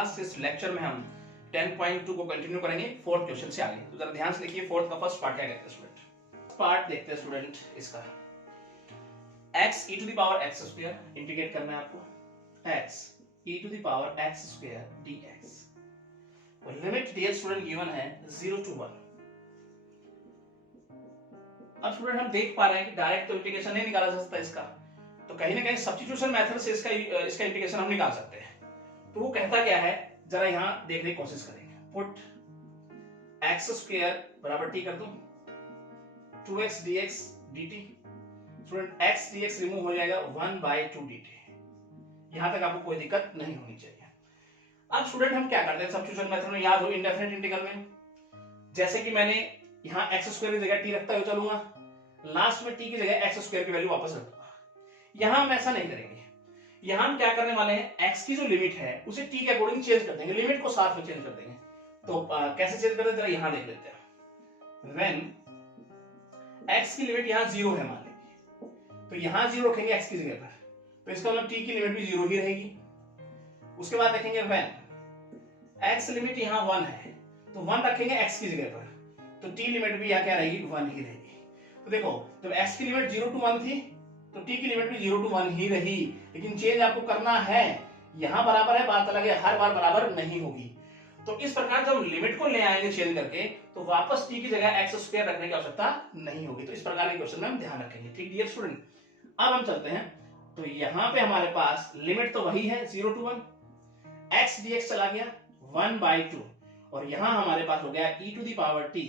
Last इस lecture में हम 10.2 को कंटिन्यू करेंगे फोर्थ क्वेश्चन से आगे। तो जरा ध्यान से लिखिए फोर्थ का फर्स्ट पार्ट क्या कहते हैं स्टूडेंट। पार्ट देखते हैं स्टूडेंट इसका, x e to the power x square integrate करना है आपको, x e to the power x square dx। और लिमिट डियर स्टूडेंट गिवन है 0 to 1। अब स्टूडेंट हम देख पा रहे हैं कि डायरेक्ट तो इंटीग्रेशन नहीं निकाला जा सकता इसका, तो कहीं ना कहीं सब्स्टिट्यूशन मेथड से इसका इंटीग्रेशन हम निकाल सकते हैं। तो वो कहता क्या है जरा यहां देखने की कोशिश करेंगे। पुट x स्क्वायर बराबर t कर दो 2x dx dt। Student x dx remove हो जाएगा 1/2 dt। यहां तक आपको कोई दिक्कत नहीं होनी चाहिए। अब स्टूडेंट हम क्या करते हैं सब्स्टिट्यूशन मेथड में, याद हो इंडेफिनिट इंटीग्रल में, जैसे कि मैंने यहां x स्क्वायर की जगह t रखता हुआ चलूंगा, लास्ट में t की जगह x स्क्वायर की वैल्यू वापस रख दूंगा। यहां हम ऐसा नहीं करेंगे, यहां हम क्या करने वाले हैं x की जो लिमिट है उसे t के अकॉर्डिंग चेंज कर देंगे, लिमिट को साथ में चेंज कर देंगे। तो कैसे चेंज करते हैं जरा यहां देख लेते हैं। व्हेन x की लिमिट यहां 0 है मान लीजिए, तो यहां 0 रखेंगे x की जगह पर, तो इसका मतलब t की लिमिट भी 0 ही रहेगी। उसके बाद देखेंगे व्हेन x लिमिट यहां 1 है, तो 1 रखेंगे x की जगह पर, तो t लिमिट भी यहां क्या रहेगी 1 ही रहेगी। तो देखो जब x की लिमिट 0 to 1 थी तो t की लिमिट भी 0 to 1 ही रही, लेकिन चेंज आपको करना है। यहां बराबर है, बात अलग है, हर बार बराबर नहीं होगी। तो इस प्रकार जब लिमिट को ले आएंगे चेंज करके, तो वापस t की जगह x स्क्वायर रखने की आवश्यकता नहीं होगी। तो इस प्रकार के क्वेश्चन में हम ध्यान रखेंगे, ठीक डियर स्टूडेंट। अब हम चलते हैं, तो यहां पे हमारे पास लिमिट तो वही है 0 to 1, x dx चला गया 1/2, और यहां हमारे पास हो गया e to the power t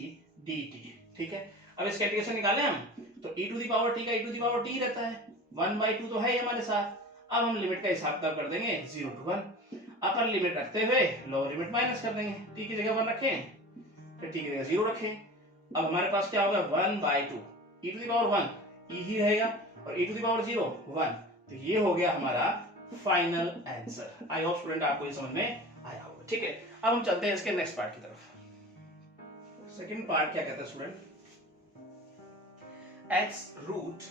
dt। ठीक है, अब इसका इंटीग्रेशन निकालें हम, तो e to the power t का e to the power t रहता है, 1/2 तो है ही हमारे साथ। अब हम लिमिट का हिसाब किताब कर देंगे 0 to 1, अपर लिमिट रखते हुए लोअर लिमिट माइनस कर देंगे। t की जगह 1 रखें, फिर t की जगह 0 रखें। अब हमारे पास क्या होगा 1/2 e to the power 1 e ही रहेगा, और e टू द पावर 0 1। तो ये हो गया हमारा फाइनल आंसर। आई होप स्टूडेंट आपको ये समझ में आया होगा। ठीक है, अब हम चलते हैं इसके नेक्स्ट पार्ट की तरफ। सेकंड पार्ट क्या कहता है student, x root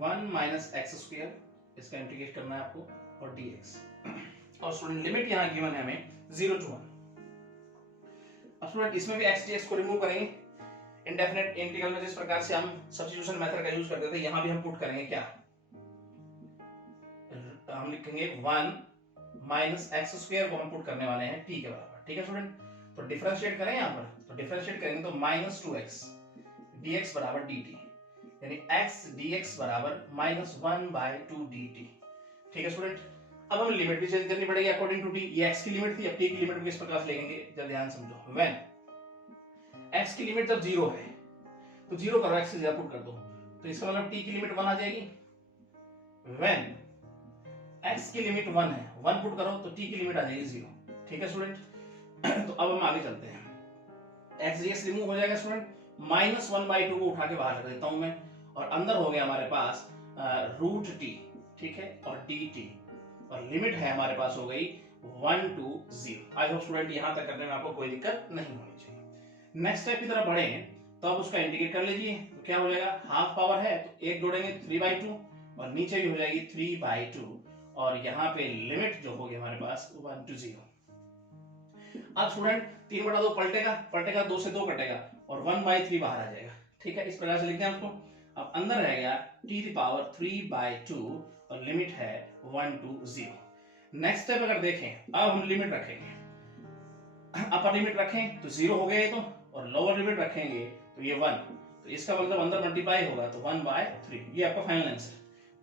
1 minus x square, इसका इंटीग्रेट करना है आपको, और dx। और स्टूडेंट लिमिट यहां गिवन है हमें 0 to 1। अब स्टूडेंट इसमें भी x dx को रिमूव करेंगे। इंडेफिनिट इंटीग्रल में जिस प्रकार से हम सब्स्टिट्यूशन मेथड का यूज करते थे, यहां भी हम पुट करेंगे क्या, हम लिखेंगे 1 माइनस x स्क्वायर को हम पुट करने वाले हैं t के बराबर। ठीक है स्टूडेंट, तो डिफरेंशिएट करें यहां पर, तो डिफरेंशिएट करेंगे तो -2x dx बराबर dt, यानी x dx बराबर -1/2 dt। ठीक है स्टूडेंट, अब हम लिमिट भी चेंज करनी पड़ेगी अकॉर्डिंग टू t। ये x की लिमिट थी, अब t की लिमिट को किस प्रकार से लेंगे जरा ध्यान समझो। व्हेन x की लिमिट जब 0 है तो 0 करो, x की जगह पुट कर दो, तो इसका मतलब t की लिमिट 1 आ जाएगी। व्हेन x की लिमिट 1 है, 1 पुट करो तो t की लिमिट आ जाएगी 0। ठीक है स्टूडेंट, तो अब हम आगे चलते हैं। x dx रिमूव हो जाएगा स्टूडेंट, -1/2 को उठा के बाहर रख देता हूं मैं, और अंदर हो गया हमारे पास रूट t। ठीक है, और dt, और लिमिट है हमारे पास हो गई 1 to 0। आई होप स्टूडेंट यहां तक करने में आपको कोई दिक्कत नहीं होनी चाहिए। नेक्स्ट स्टेप की तरफ बढ़े तो अब उसका इंटीग्रेट कर लीजिए, तो क्या हो जाएगा, हाफ पावर है तो 1 जोड़ेंगे 3/2, और नीचे भी हो जाएगी 3/2, और यहाँ पे लिमिट जो होगी हमारे पास 1 to 0। अब स्टूडेंट 3/2 पलटेगा, 2 से 2 कटेगा, और 1/3 बाहर आ जाएगा। ठीक है, इस प्रकार से लिखते हैं आपको। अब अंदर रह गया t की पावर 3/2, और लिमिट है 1 to 0। नेक्स्ट स्टेप अगर देखें, अब हम लिमिट रखेंगे, अपर लिमिट रखें तो 0 हो गया ये तो, और लोअर लिमिट रखेंगे तो ये 1, तो इसका मतलब अंदर मल्टीप्लाई होगा तो 1/3। ये आपका फाइनल आंसर।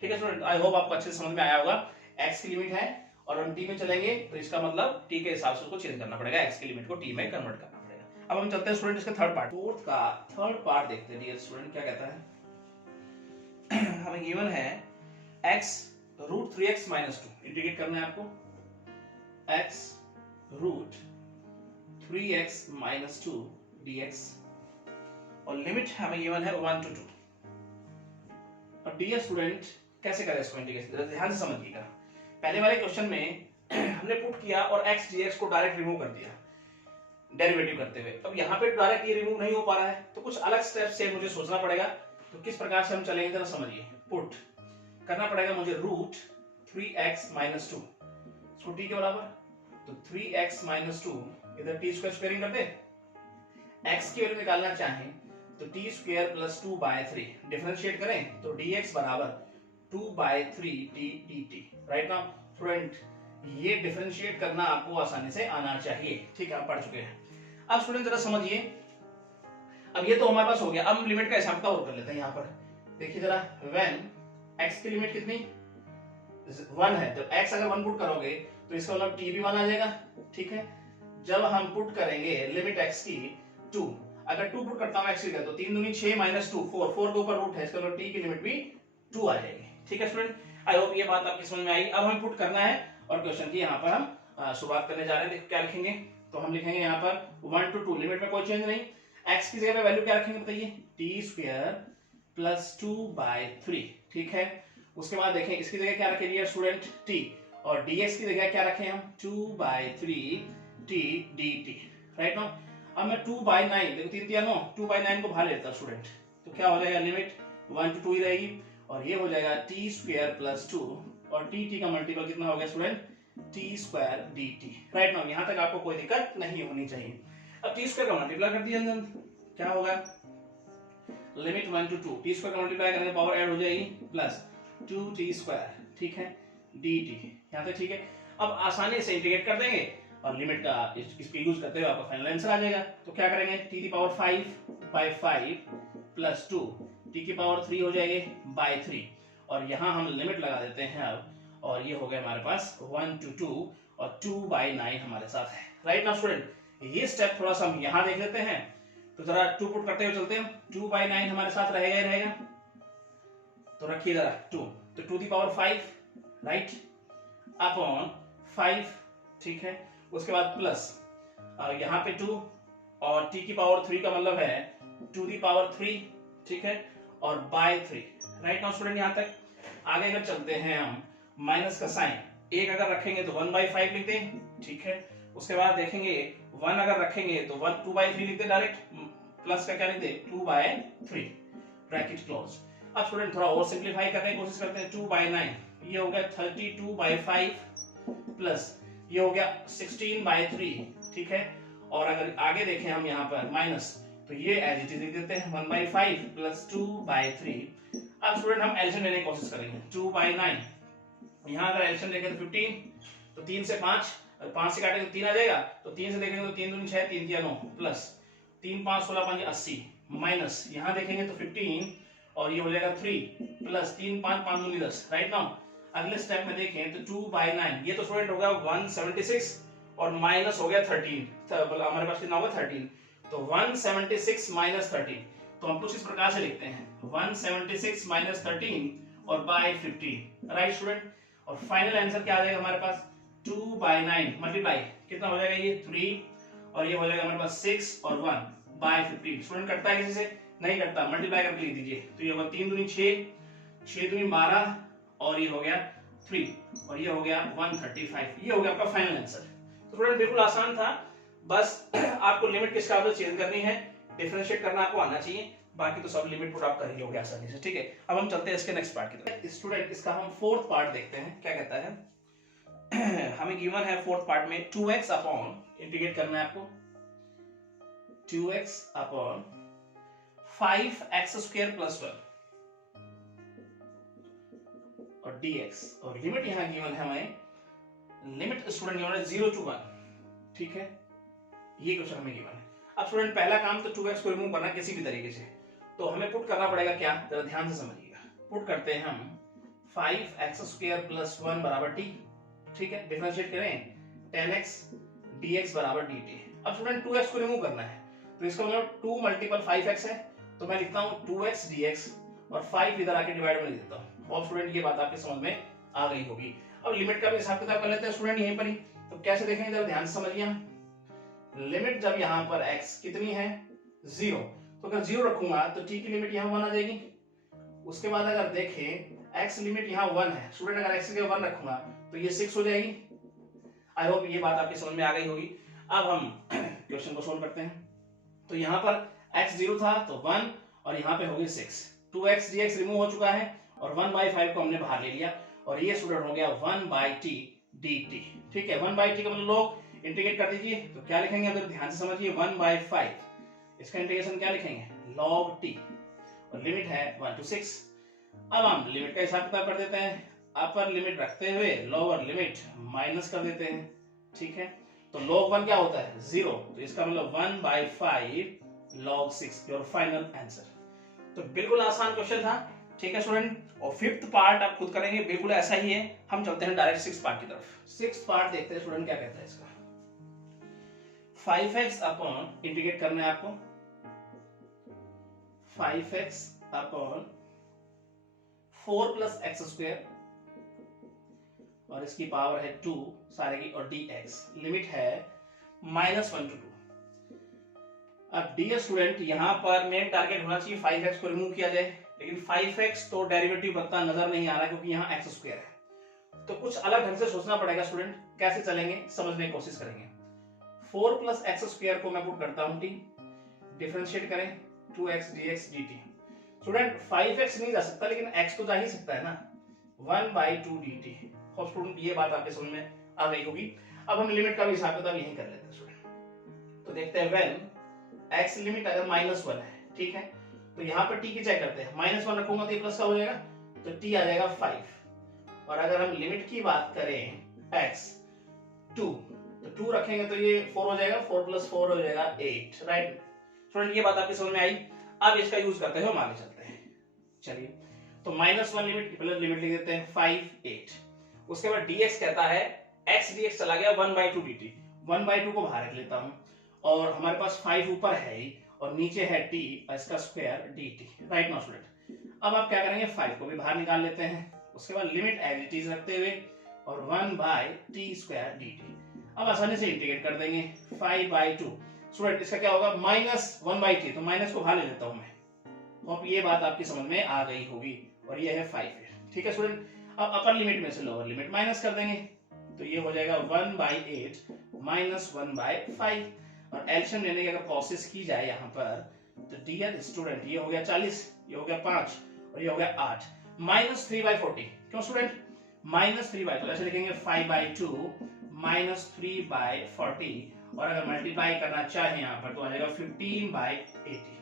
ठीक है स्टूडेंट, आई होप आपको अच्छे से समझ में आया होगा। x की लिमिट है और हम t में चलेंगे, तो इसका मतलब t के हिसाब से उसको चेंज करना पड़ेगा, x की लिमिट को t में कन्वर्ट करना पड़ेगा। अब हम चलते हैं स्टूडेंट इसका थर्ड पार्ट। फोर्थ का थर्ड पार्ट देखते हैं डियर स्टूडेंट क्या कहता है। हमें गिवन है x रूट 3x - 2 इंटीग्रेट करना है आपको, x रूट 3x - 2 dx, और लिमिट हमें गिवन है 1 to 2। अब डियर स्टूडेंट कैसे करें इसको इंटीग्रेशन, ध्यान से समझिएगा। पहले वाले क्वेश्चन में हमने पुट किया और x dx को डायरेक्ट रिमूव कर दिया डेरिवेटिव करते हुए। अब यहाँ पे डायरेक्ट ये रिमूव नहीं हो पा रहा है, तो कुछ अलग स्टेप से मुझे सोचना पड़ेगा। तो किस प्रकार से हम चलेंगे जरा समझिए। पुट करना पड़ेगा मुझे रूट 3x - 2। टू टी के बराबर, तो 3x माइनस 2, इधर टी स्क्वायर स्क्वायरिंग करते, x की वैल्यू निकालना चाहें तो टी स्क्वायर प्लस 2/3, डिफरेंशिएट करें तो dx बराबर 2/3 T dt। Right now student, ये डिफरेंशिएट करना आपको आसानी से आना चाहिए, ठीक है, आप पढ़ चुके हैं। अब स्टूडेंट जरा समझिए, अब ये तो हमारे पास हो गया, अब लिमिट का हिसाब और कर लेते हैं। यहाँ पर देखिए जरा, व्हेन x की लिमिट कितनी 1 है, जब x अगर 1 पुट करोगे तो इसका मतलब t भी 1 आ जाएगा, ठीक है। जब हम पुट करेंगे लिमिट x की 2, अगर 2 पुट करता हूं x की तो 3 दूनी 6 माइनस 2 4, 4 के ऊपर रूट है, इसका मतलब t की लिमिट भी 2 आ जाएगी, ठीक है स्टूडेंट। आई होप ये बात आपकी समझ में आई। अब हम पुट करना है और क्वेश्चन की यहाँ पर हम शुरुआत करने जा रहे हैं। देखो क्या लिखेंगे, तो हम लिखेंगे यहाँ पर 1 to 2, लिमिट में कोई चेंज नहीं, x की जगह पे वैल्यू क्या रखेंगे बताइए, टी स्क्वायर प्लस 2/3, ठीक है। उसके बाद देखें इसकी जगह क्या रखे डियर स्टूडेंट, t, और dx की जगह क्या रखें हम 2/3 t dt। राइट नाउ अब मैं 2/9, देखो 3 3 9, 2/9 को बाहर लेता स्टूडेंट, तो क्या हो जाएगा, लिमिट 1 to 2 ही रहेगी, और ये हो जाएगा टी स्क्वायर प्लस 2, और टी का मल्टीपल कितना हो गया student, T square dt। Right now यहाँ तक आपको कोई दिक्कत नहीं होनी चाहिए। अब टी स्क्वायर का मल्टीप्लाई कर दिया अंदर, क्या होगा, लिमिट 1 to 2, टी स्क्वायर का मल्टीप्लाई करने पावर ऐड हो जाएगी प्लस 2t स्क्वायर, ठीक है, dt। यहाँ तक ठीक है। अब आसानी से इंटीग्रेट कर देंगे और लिमिट का इसको यूज करते हुए आपका फाइनल आंसर आ जाएगा। तो क्या करेंगे, t की पावर 5/5 प्लस 2, t की पावर 3 हो जाएगी बाय 3, और यहाँ हम लिमिट लगा देते हैं अब, और ये हो गया हमारे पास 1 to 2, और 2/9 हमारे साथ है। राइट नाउ स्टूडेंट, ये स्टेप थोड़ा सा हम यहाँ देख लेते हैं, तो जरा 2 पुट करते हुए चलते हैं, 2/9 हमारे साथ रहेगा ही रहेगा, तो रखिए जरा 2, तो 2 की पावर 5 राइट अपॉन 5, ठीक है। उसके बाद प्लस यहाँ पे 2, और t की पावर 3 का मतलब है 2 की पावर 3, ठीक है, और बाय 3। राइट नाउ स्टूडेंट यहाँ तक आगे अगर चलते हैं हम, माइनस का साइन एक अगर रखेंगे तो 1/5 लिखते हैं, ठीक है। उसके बाद देखेंगे 1 अगर रखेंगे तो 2/3 लिखते डायरेक्ट, प्लस का क्या लिखते 2/3, ब्रैकेट क्लोज। अब स्टूडेंट थोड़ा और सिंपलीफाई करने की कोशिश करते हैं, 2/9 ये हो गया 32/5 प्लस ये हो गया 16/3, ठीक है। और अगर आगे देखें हम यहाँ पर माइनस, तो ये एज इट इज लिख देते हैं 1/5 प्लस 2/3। अब स्टूडेंट हम एलसीएम लेने की कोशिश करेंगे, 2/9 यहाँ अगर एलसीएम देखें तो 15, तो 3 से 5, 5 से काटेंगे तो 3 आ जाएगा, तो 3 से देखेंगे तो 3 दूनी 6, 3 3 9 प्लस 3 5 16 5 80 माइनस यहाँ देखेंगे तो 15, और ये हो जाएगा 3 प्लस 3 5 5 दूनी 10। राइट नाउ अगले स्टेप में देखें तो 2/9 ये तो स्टूडेंट होगा 176, और माइनस हो गया 13, हमारे पास कितना होगा 13, तो 176 माइनस 13, तो हम कुछ इस प्रकार से लिखते हैं 176 माइनस 13 और बाय 15। राइट स्टूडेंट, और फाइनल आंसर क्या आ जाएगा हमारे पास, 2/9 मल्टीप्लाई कितना हो जाएगा ये 3, और ये हो जाएगा हमारे पास 6 और 1/15। स्टूडेंट करता है किसी से, नहीं करता, मल्टीप्लाई करके लिख दीजिए, तो ये होगा 3 दूनी 6, 6 दूनी 12, और ये हो गया 3, और ये हो गया 135। ये हो गया आपका फाइनल आंसर। तो स्टूडेंट बिल्कुल आसान था, बस आपको लिमिट किस हिसाब से चेंज करनी है, डिफरेंशिएट करना आपको आना चाहिए, बाकी तो सब लिमिट पुट आप कर ही लोगे आसानी से, ठीक है। अब हम चलते हैं इसके नेक्स्ट पार्ट की तरफ। स्टूडेंट इसका हम फोर्थ पार्ट देखते हैं, क्या कहता है हमें गिवन है फोर्थ पार्ट में 2x अपॉन, इंटीग्रेट करना है आपको, 2x अपॉन 5x² प्लस 1 और dx, और लिमिट यहां गिवन है हमें, लिमिट स्टूडेंट गिवन है 0 to 1, ठीक है, ये क्वेश्चन हमें गिवन है। अब स्टूडेंट पहला काम तो 2x को रिमूव करना किसी भी तरीके से, तो हमें पुट करना पड़ेगा क्या, जरा ध्यान से समझिएगा। पुट करते हैं हम 5x² प्लस 1 बराबर t, ठीक है, डिफरेंशिएट करें 10x dx बराबर dt। अब स्टूडेंट 2x को रिमूव करना है, तो इसका मतलब 2 मल्टीपल 5x है, तो मैं लिखता हूं 2x dx, और 5 इधर आके डिवाइड में लिख देता हूं। और स्टूडेंट ये बात आपके समझ में आ गई होगी। अब लिमिट का भी हिसाब किताब कर लेते हैं स्टूडेंट यहीं पर ही, तो कैसे देखेंगे जरा ध्यान से समझिए। लिमिट जब यहाँ पर x कितनी है 0, तो अगर 0 रखूंगा तो t की लिमिट यहाँ 1 आ जाएगी। उसके बाद अगर देखें x लिमिट यहाँ 1 है, स्टूडेंट अगर x की 1 रखूंगा तो ये 6 हो जाएगी। आई होप ये बात आपकी समझ में आ गई होगी। अब हम क्वेश्चन को सोल्व करते हैं, तो यहाँ पर x 0 था तो 1, और यहाँ पे हो गई 6, 2x dx रिमूव हो चुका है, और 1/5 को हमने बाहर ले लिया, और ये स्टूडेंट हो गया 1/t dt। ठीक है, 1/t का मतलब लोग इंटीग्रेट कर दीजिए, तो क्या लिखेंगे अगर ध्यान से समझिए, 1/5 इसका इंटीग्रेशन क्या लिखेंगे, log t, और लिमिट है 1 to 6। अब हम लिमिट का हिसाब किताब कर देते हैं, अपर लिमिट रखते हुए लोअर लिमिट माइनस कर देते हैं। ठीक है, तो log 1 क्या होता है 0, तो इसका मतलब 1/5 log 6 योर फाइनल आंसर। तो बिल्कुल आसान क्वेश्चन था। ठीक है स्टूडेंट, और फिफ्थ पार्ट आप खुद करेंगे, बिल्कुल ऐसा ही है। हम चलते हैं डायरेक्ट सिक्स पार्ट की तरफ। सिक्स पार्ट देखते हैं स्टूडेंट क्या कहता है इसका। 5x अपॉन इंटीग्रेट करना है आपको, 5x upon 4 plus x square और इसकी पावर है 2 सारे की, और dx लिमिट है -1 to 2। अब डियर स्टूडेंट, यहां पर मेन टारगेट होना चाहिए 5x को रिमूव किया जाए, लेकिन 5x तो डेरिवेटिव बनता नजर नहीं आ रहा क्योंकि यहाँ x स्क्वायर है। तो कुछ अलग ढंग से सोचना पड़ेगा स्टूडेंट, कैसे चलेंगे समझने की कोशिश करेंगे। 4 प्लस एक्स स्क्वायर को मैं पुट करता हूं t, डिफरेंशिएट करें 2x dx dt। Student 5x नहीं जा सकता, लेकिन x तो जा ही सकता है ना, 1/2 dt। होप स्टूडेंट ये बात आपके समझ में आ गई होगी। अब हम लिमिट का भी हिसाब किताब यही कर लेते हैं स्टूडेंट। तो देखते हैं व्हेन x लिमिट अगर -1 है, ठीक है, तो यहाँ पर t की चेक करते हैं, -1 रखूंगा तो ये प्लस का हो जाएगा, तो t आ जाएगा 5। और अगर हम लिमिट की बात करें x 2, तो 2 रखेंगे तो ये 4 हो जाएगा, 4 + 4 हो जाएगा 8। राइट स्टूडेंट, ये बात आपकी समझ में आई। अब इसका यूज करते हैं, हम आगे चलते हैं। चलिए, तो -1 लिमिट प्लस लिमिट लिख देते हैं 5 8। उसके बाद dx कहता है x dx चला गया 1/2 dt, 1/2 को बाहर रख लेता हूं, और हमारे पास 5 ऊपर है ही और नीचे है t, इसका square dt। Right now student, अब आप क्या करेंगे, 5 को भी बाहर निकाल लेते हैं। उसके बाद लिमिट एज इट इज रखते हुए और 1/t² dt। अब आसानी से इंटीग्रेट कर देंगे 5/2। स्टूडेंट इसका क्या होगा, -1/t, तो माइनस को बाहर ले लेता हूं मैं। तो अब ये बात आपकी समझ में आ गई होगी, और ये है 5। ठीक है स्टूडेंट, अब अपर लिमिट में से लोअर लिमिट माइनस कर देंगे, तो ये हो जाएगा 1/8 - 1/5। और एलसीएम लेने की अगर प्रोसेस की जाए यहाँ पर, तो डियर स्टूडेंट ये हो गया 40, ये हो गया 5 और ये हो गया 8, -3/40। क्यों स्टूडेंट, -3/, तो ऐसे लिखेंगे 5/2 -3/40। और अगर मल्टीप्लाई करना चाहे यहाँ पर तो आ जाएगा 15/80।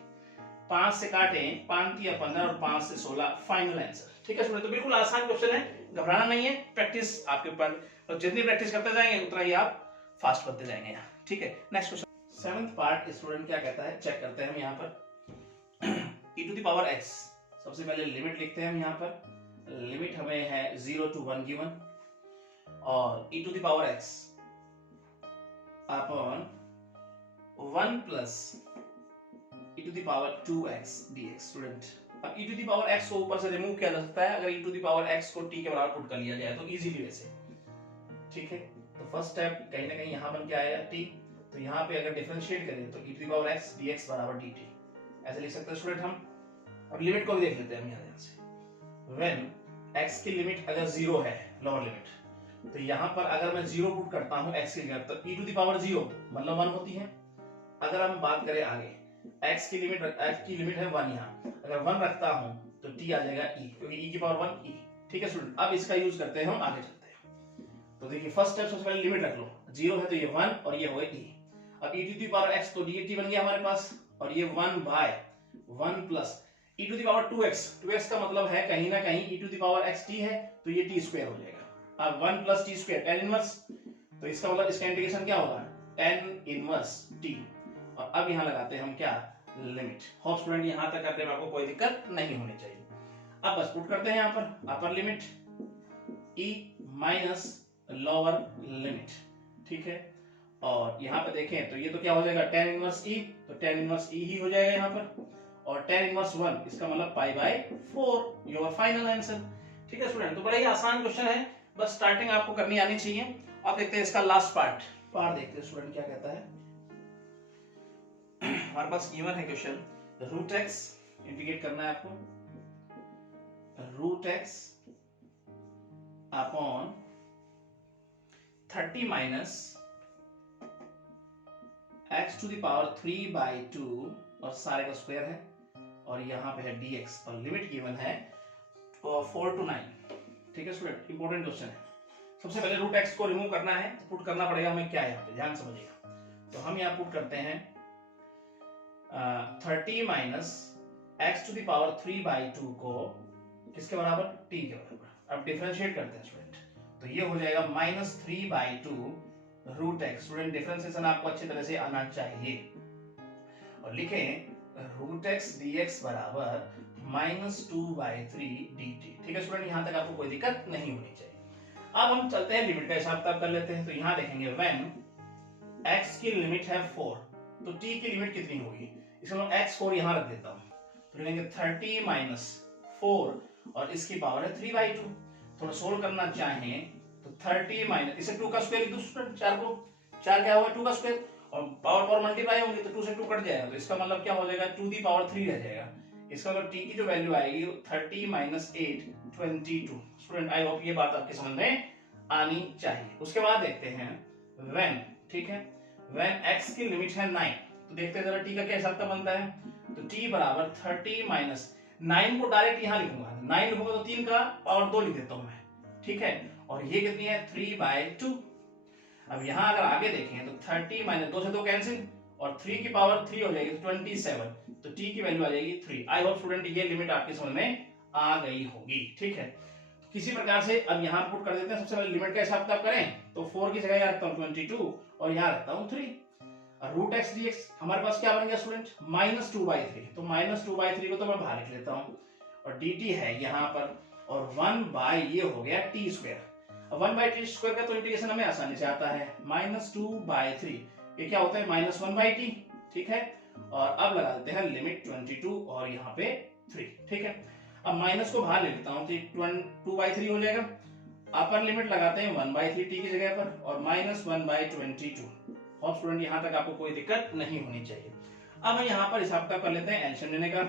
5 से काटें, 5 या 15 और 5 से 16, फाइनल आंसर। ठीक है स्टूडेंट, तो बिल्कुल आसान क्वेश्चन है, घबराना नहीं है, प्रैक्टिस आपके ऊपर, और जितनी प्रैक्टिस करते जाएंगे उतना ही आप फास्ट बनते जाएंगे यहाँ। ठीक है, next question. Seventh part student क्या कहता है, चेक करते हैं हम यहाँ पर। e⁻x, सबसे पहले लिमिट लिखते हैं हम यहाँ पर। लिमिट हमें है 0 to 1 गिवन, और e⁻x upon 1 plus e⁻2x dx। Student, अब e⁻x को ऊपर से रिमूव किया जा सकता है अगर e⁻x को t के बराबर पुट कर लिया जाए तो इजीली वैसे। ठीक है, तो फर्स्ट स्टेप कहीं ना कहीं यहाँ बन के आएगा t, तो यहाँ पे अगर डिफरेंशिएट करें तो e⁻x dx बराबर dt, ऐसे लिख सकते हैं स्टूडेंट हम। अब लिमिट को भी देख लेते हैं हम यहाँ से। व्हेन x की लिमिट अगर 0 है, लोअर लिमिट, तो यहाँ पर अगर मैं 0 पुट करता हूँ x की जगह, तो e⁻0 मतलब 1 होती है। अगर हम बात करें आगे, x की लिमिट है 1, यहाँ अगर 1 रखता हूँ तो t आ जाएगा e, क्योंकि e की पावर 1 e। ठीक है स्टूडेंट, अब इसका यूज करते हैं हम, आगे चलते हैं। तो देखिए फर्स्ट स्टेप, सबसे पहले लिमिट रख लो, 0 है तो ये 1 और ये हो गया e। अब e⁻x तो dt बन गया हमारे पास, और ये 1/1 प्लस e⁻2x, 2x का मतलब है कहीं ना कहीं e⁻x t है, तो ये t² हो जाएगा। अब 1 + t², tan इनवर्स, तो इसका मतलब इसका इंटीग्रेशन क्या होगा, tan इनवर्स t। और अब यहाँ लगाते हैं हम क्या, लिमिट। होप स्टूडेंट यहाँ तक करने में आपको कोई दिक्कत नहीं होनी चाहिए। अब बस पुट करते हैं यहाँ पर upper limit e minus lower limit. ठीक है, और यहाँ पे देखें तो ये तो क्या हो जाएगा, tan इनवर्स e, तो tan इनवर्स e ही हो जाएगा यहाँ पर, और tan इनवर्स 1, इसका मतलब π/4, योर फाइनल आंसर। ठीक है स्टूडेंट, तो बड़ा ही आसान क्वेश्चन है, बस स्टार्टिंग आपको करनी आनी चाहिए। अब देखते हैं इसका लास्ट पार्ट देखते हैं स्टूडेंट क्या कहता है। हमारे पास गिवन है क्वेश्चन, √x इंटीग्रेट करना है आपको, √x अपॉन 30 माइनस x⁻3/2 और सारे का स्क्वायर है, और यहाँ पे है dx, और लिमिट गिवन है 4 to 9। ठीक है स्टूडेंट, इंपॉर्टेंट क्वेश्चन है। सबसे पहले रूट एक्स को रिमूव करना है, तो पुट करना पड़ेगा हमें क्या यहाँ पे, ध्यान समझिएगा। तो हम यहाँ पुट करते हैं 30 minus x to the power 3/2 को किसके बराबर, t के बराबर। अब डिफरेंशिएट करते हैं स्टूडेंट, तो ये हो जाएगा -3/2 रूट एक्स। स्टूडेंट डिफरेंशिएशन आपको अच्छी तरह से आना चाहिए, और लिखें रूट एक्स डी एक्स बराबर -2/3 dt। ठीक है स्टूडेंट, यहां तक आपको कोई दिक्कत नहीं होनी चाहिए। अब हम चलते हैं लिमिट का हिसाब किताब कर लेते हैं। तो यहाँ देखेंगे व्हेन x की लिमिट है 4, तो t की लिमिट कितनी होगी, इसमें मैं x4 यहाँ रख देता हूँ। तो लेंगे 30 माइनस 4 और इसकी पावर है 3/2। थोड़ा सोल्व करना चाहें तो 30 माइनस, इसे 2 का स्क्वायर लिख दो स्टूडेंट, 4 को 4 क्या होगा 2 का स्क्वायर, और पावर मल्टीप्लाई होंगे तो 2 से 2 कट जाएगा, तो इसका मतलब क्या हो जाएगा 2 दी पावर 3 रह जाएगा। इसका मतलब t की जो वैल्यू आएगी 30 माइनस 8 22। स्टूडेंट आई होप ये बात आपके समझ में आनी चाहिए। उसके बाद देखते हैं व्हेन, ठीक है, व्हेन x की लिमिट है 9, तो देखते हैं जरा t का क्या हिसाब का बनता है। तो t बराबर 30 माइनस 9 को डायरेक्ट यहाँ लिखूंगा, 9 लिखूंगा तो 3 का पावर 2 लिख देता हूं मैं, ठीक है, और ये कितनी है 3/2। अब यहाँ अगर आगे देखें तो 30 माइनस 2 से 2 कैंसिल, और 3 की पावर 3 हो जाएगी तो 27, तो t की वैल्यू आ जाएगी 3। आई होप स्टूडेंट ये लिमिट आपकी समझ में आ गई होगी, ठीक है। किसी प्रकार से अब यहाँ पुट कर देते हैं। सबसे पहले लिमिट का हिसाब किताब करें तो 4 की जगह यहाँ रखता हूँ 22 और यहाँ रखता हूँ 3। रूट एक्स डी एक्स हमारे पास क्या बन गया स्टूडेंट -2/3, तो -2/3 को तो मैं बाहर लिख लेता हूँ, और dt है यहाँ पर, और 1 ये हो गया t स्क्वायर। 1/t स्क्वायर का तो इंटीग्रेशन हमें आसानी से आता है, -2/3 ये क्या होता है -1/t, ठीक है। और अब लगा देते हैं लिमिट 22 और यहाँ पे 3, ठीक है। अब माइनस को बाहर ले लेता हूँ तो 2/3 हो जाएगा। अपर लिमिट लगाते हैं 1/3 t की जगह पर, और -1/22। और स्टूडेंट यहाँ तक आपको कोई दिक्कत नहीं होनी चाहिए। अब हम यहाँ पर हिसाब का कर लेते हैं एलसीएम लेने का।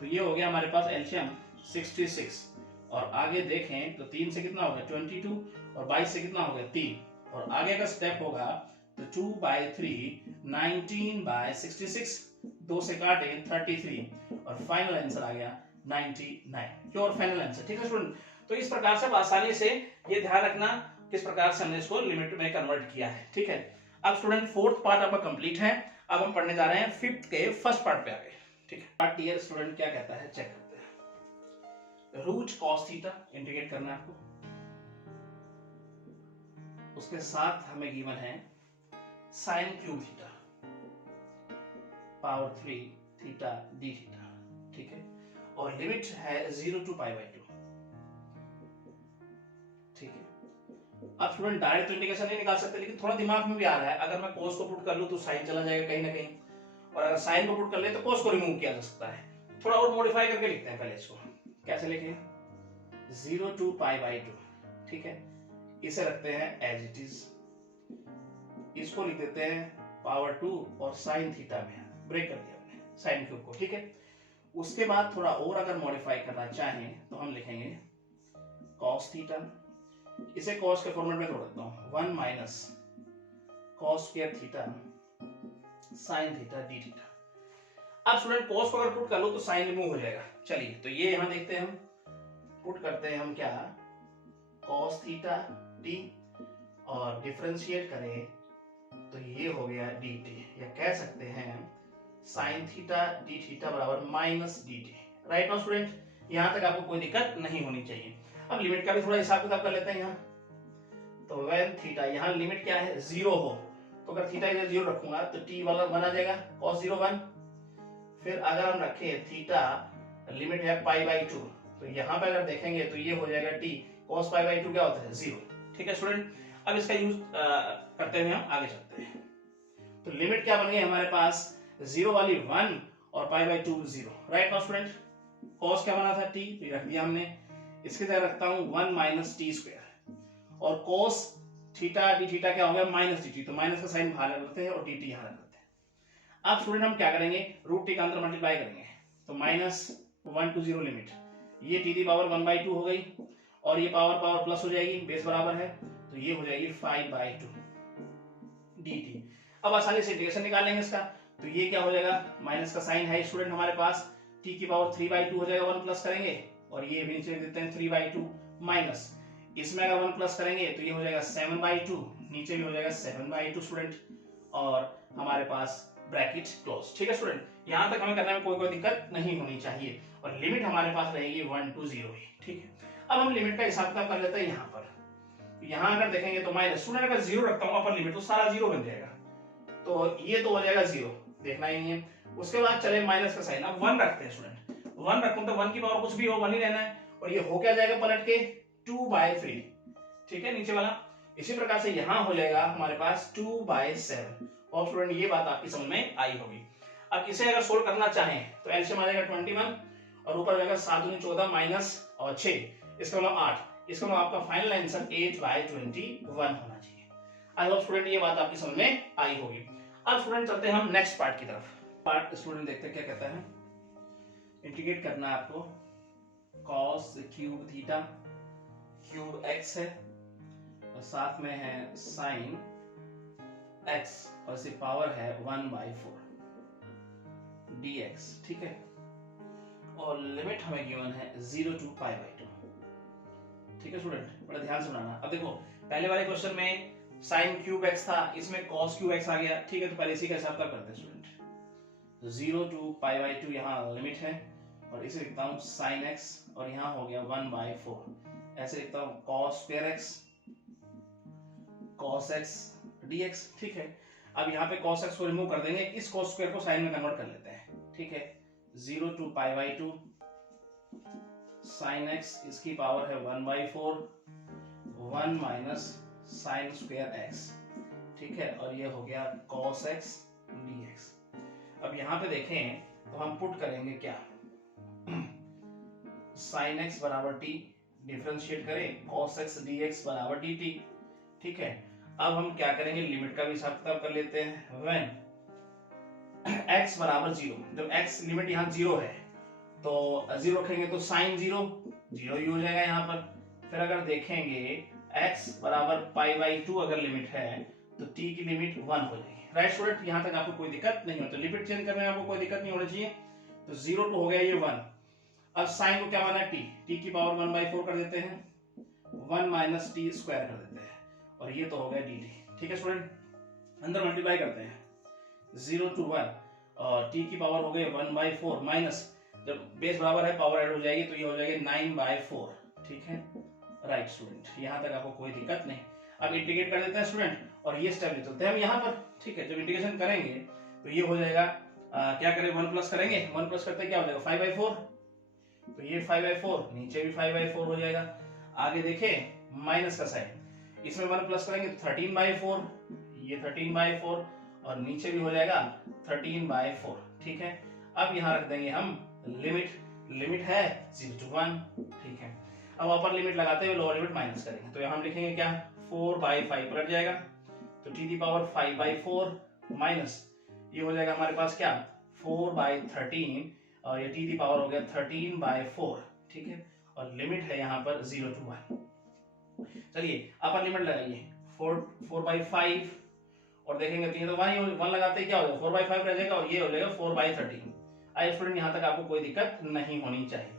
तो ये हो गया हमारे पास एलसीएम 66, और आगे देखें तो 3 से कितना हो गया 22, और 22 से कितना हो गया 3, और आगे का स्टेप होगा तो 2/3 19/66, 2 से काटे 33, और फाइनल आंसर आ गया 99, प्योर फाइनल आंसर, ठीक है स्टूडेंट। तो इस प्रकार से आसानी से ये ध्यान रखना किस प्रकार से हमने इसको लिमिट में कन्वर्ट किया है, ठीक है। अब स्टूडेंट फोर्थ पार्ट आपका कंप्लीट है। अब हम पढ़ने जा रहे हैं फिफ्थ के फर्स्ट पार्ट पे आ गए, ठीक है। पार्ट टीयर स्टूडेंट क्या कहता है चेक करते हैं। रूट कॉस थीटा इंटीग्रेट करना है आपको, उसके साथ हमें गिवन है sine cube theta power 3 theta D theta, ठीक है, और लिमिट है 0 to π/2, ठीक है। अब स्टूडेंट डायरेक्ट तो इंटीग्रेशन नहीं निकाल सकते, लेकिन थोड़ा दिमाग में भी आ रहा है, अगर मैं cos को पुट कर लूं तो साइन चला जाएगा कहीं ना कहीं, और अगर साइन को पुट कर ले तो cos को रिमूव किया जा सकता है। थोड़ा और मॉडिफाई करके लिखते हैं पहले इसको, कैसे लिखें 0 to π/2, ठीक है, इसे रखते हैं एज इट इज, इसको लिख देते हैं पावर 2 और साइन थीटा में ब्रेक कर दिया हमने साइन क्यूब को, ठीक है। उसके बाद थोड़ा और अगर मॉडिफाई करना चाहें तो हम लिखेंगे cos थीटा, इसे cos के फॉर्मेट में तोड़ देता हूं 1 minus cos square theta sin theta D theta. अब स्टूडेंट cos को अगर पुट कर लो तो sin रिमूव हो जाएगा। चलिए तो ये यहां देखते हैं, हम पुट करते हैं हम क्या cos थीटा डी, और डिफरेंशिएट करें तो ये हो गया dt, या कह सकते हैं sin थीटा डी थीटा बराबर -dt, राइट नाउ स्टूडेंट, यहां तक आपको कोई दिक्कत नहीं होनी चाहिए। अब लिमिट का भी थोड़ा हिसाब किताब कर लेते हैं यहाँ। तो व्हेन थीटा, यहाँ लिमिट क्या है 0 हो, तो अगर थीटा इधर 0 रखूंगा तो t वाला बना जाएगा cos 0 1। फिर अगर हम रखें थीटा लिमिट है π/2, तो यहाँ पे अगर देखेंगे तो ये हो जाएगा t cos π/2 क्या होता है 0, ठीक है स्टूडेंट। अब इसका यूज करते हुए हम आगे चलते हैं। तो लिमिट क्या बन गई हमारे पास 0 वाली 1 और π/2 0, राइट नाउ स्टूडेंट। cos क्या बना था t, तो ये रख दिया हमने, इसकी जगह रखता हूं 1 माइनस टी स्क्वायर, और cos थीटा डी थीटा क्या हो गया -dt, तो माइनस का साइन बाहर रखते हैं और dt यहां रख देते हैं। अब स्टूडेंट हम क्या करेंगे रूट टी का अंदर मल्टीप्लाई करेंगे, तो -1 to 0 लिमिट, ये टी दी पावर 1/2 हो गई, और ये पावर प्लस हो जाएगी, बेस बराबर है, तो ये हो जाएगी 5/2 dt। अब आसानी से इंटीग्रेशन निकाल लेंगे इसका, तो ये क्या हो जाएगा माइनस का साइन है स्टूडेंट हमारे पास, t की पावर 3/2 हो जाएगा, 1 प्लस करेंगे और ये भी नीचे देते हैं 3/2 माइनस, इसमें अगर 1 प्लस करेंगे तो ये हो जाएगा 7/2, नीचे भी हो जाएगा 7/2 स्टूडेंट, और हमारे पास ब्रैकेट क्लोज। ठीक है स्टूडेंट, यहां तक हमें करने में कोई दिक्कत नहीं होनी चाहिए, और लिमिट हमारे पास रहेगी 1 to 0 ही। ठीक है, अब हम लिमिट का हिसाब किताब कर लेते हैं। यहाँ पर यहाँ अगर देखेंगे तो माइनस, स्टूडेंट अगर 0 रखता हूँ अपर लिमिट तो सारा 0 बन जाएगा, तो ये तो हो जाएगा 0, देखना ही नहीं है। उसके बाद चले माइनस का साइन, अब 1 रखते हैं स्टूडेंट, 1 रखूं तो 1 की पावर कुछ भी हो 1 ही रहना है, और ये हो क्या जाएगा पलट के 2/3। ठीक है, नीचे वाला। इसी प्रकार से यहाँ हो जाएगा हमारे पास 2/7। और स्टूडेंट ये बात आपकी समझ में आई होगी। अब इसे अगर सोल्व करना चाहें तो एलसीएम आ जाएगा 21, और ऊपर जाएगा 7 दूनी 14 माइनस और 6, इसका मतलब 8, इसका मतलब आपका फाइनल आंसर 8/21 होना चाहिए। आई होप स्टूडेंट ये बात आपकी समझ में आई होगी। अब स्टूडेंट चलते हैं हम नेक्स्ट पार्ट की तरफ। पार्ट स्टूडेंट देखते हैं क्या कहता है। इंटीग्रेट करना है आपको, cos cube theta, cube x है और साथ में है sin x, और इसकी पावर है 1/4 dx। ठीक है, और लिमिट हमें गिवन है 0 to π/2। ठीक है स्टूडेंट, बड़ा ध्यान से बनाना। अब देखो पहले वाले क्वेश्चन में sin क्यूब x था, इसमें cos क्यूब x आ गया। ठीक है, तो पहले इसी का हिसाब करते हैं स्टूडेंट। तो 0 to π/2 यहाँ लिमिट है, और इसे लिखता हूँ sin x, और यहाँ हो गया 1/4, ऐसे लिखता हूँ cos x dx। ठीक है, अब यहाँ पे cos x को रिमूव कर देंगे, इस cos स्क्वायर को साइन में कन्वर्ट कर लेते हैं। ठीक है, 0 to π/2 sin x, इसकी पावर है 1/4, 1 माइनस साइन स्क्वायर x। ठीक है, और ये हो गया cos x dx। अब यहाँ पे देखें तो हम पुट करेंगे क्या, sin x बराबर t, डिफरेंशिएट करें cos x dx बराबर dt। ठीक है, अब हम क्या करेंगे, लिमिट का भी हिसाब किताब कर लेते हैं। व्हेन x बराबर 0, जब x लिमिट यहाँ 0 है तो 0 रखेंगे तो sin 0 0 ही हो जाएगा यहाँ पर। फिर अगर देखेंगे x बराबर π/2 अगर लिमिट है तो t की लिमिट 1 हो जाएगी। राइट स्टूडेंट, यहाँ तक आपको कोई दिक्कत नहीं हो, तो लिमिट चेंज करने में आपको कोई दिक्कत नहीं होनी चाहिए। तो 0 to हो गया ये 1। अब साइन को क्या माना है, t की पावर 1/4 कर देते हैं, 1 माइनस टी स्क्वायर कर देते हैं, और ये तो हो गया dt। ठीक है स्टूडेंट, अंदर मल्टीप्लाई करते हैं 0 to 1, और t की पावर हो गई 1/4 माइनस, जब बेस बराबर है पावर ऐड हो जाएगी तो ये हो जाएगी 9/4। ठीक है, राइट स्टूडेंट, यहाँ तक आपको कोई दिक्कत नहीं। अब इंटीग्रेट कर देते हैं स्टूडेंट, और ये स्टेप ले चलते हैं हम यहाँ पर। ठीक है, जब इंटीग्रेशन करेंगे तो ये हो जाएगा क्या करें, 1 प्लस करेंगे, 1 प्लस करते क्या हो जाएगा 5/4, तो ये 5/4, नीचे भी 5/4 हो जाएगा। आगे देखें माइनस का साइन, इसमें 1 प्लस करेंगे तो 13/4, ये 13/4, और नीचे भी हो जाएगा 13/4। ठीक है, अब यहाँ रख देंगे हम लिमिट, लिमिट है 0 to 1। ठीक है, अब अपर लिमिट लगाते हुए लोअर लिमिट माइनस करेंगे, तो यहाँ हम लिखेंगे क्या 4/5 पलट जाएगा, तो t की पावर 5/4 माइनस ये हो जाएगा हमारे पास क्या 4/13, और ये t की पावर हो गया 13/4। ठीक है, और लिमिट है यहाँ पर 0 to 1। चलिए अपर लिमिट लगाइए 4/5, और देखेंगे तो ये तो 1 लगाते ही क्या हो जाएगा 4/5 रह जाएगा, और ये हो जाएगा 4/13। आई स्टूडेंट, यहाँ तक आपको कोई दिक्कत नहीं होनी चाहिए।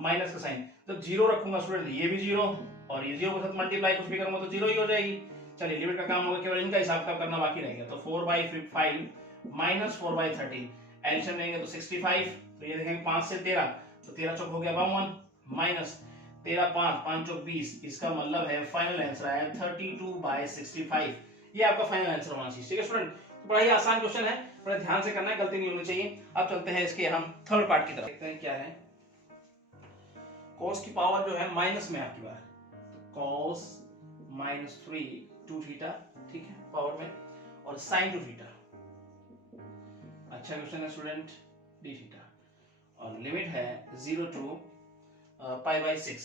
माइनस का साइन, जब 0 रखूंगा स्टूडेंट ये भी 0, और ये 0 के साथ मल्टीप्लाई कुछ भी करूंगा तो 0 ही हो जाएगी। चलिए लिमिट का काम होगा, केवल इनका हिसाब किताब करना बाकी रह गया। तो 4/5 माइनस 4/13, एलसीएम लेंगे तो 65, तो ये देखेंगे 5 से 13, तो 13 चौक हो गया 52, माइनस 13 5 5 चौक 20, इसका मतलब है फाइनल आंसर आया 32/65। ये आपका फाइनल आंसर होना चाहिए। ठीक है स्टूडेंट, तो बड़ा ही आसान क्वेश्चन है, बड़ा ध्यान से करना है, गलती नहीं होनी चाहिए। अब चलते हैं इसके हम थर्ड पार्ट की तरफ, देखते हैं क्या है। cos की पावर जो है माइनस में आपकी बार, तो cos -3 2 थीटा। ठीक है, पावर में, और sin 2 थीटा। अच्छा क्वेश्चन है स्टूडेंट, d थीटा, और लिमिट है 0 to π/6।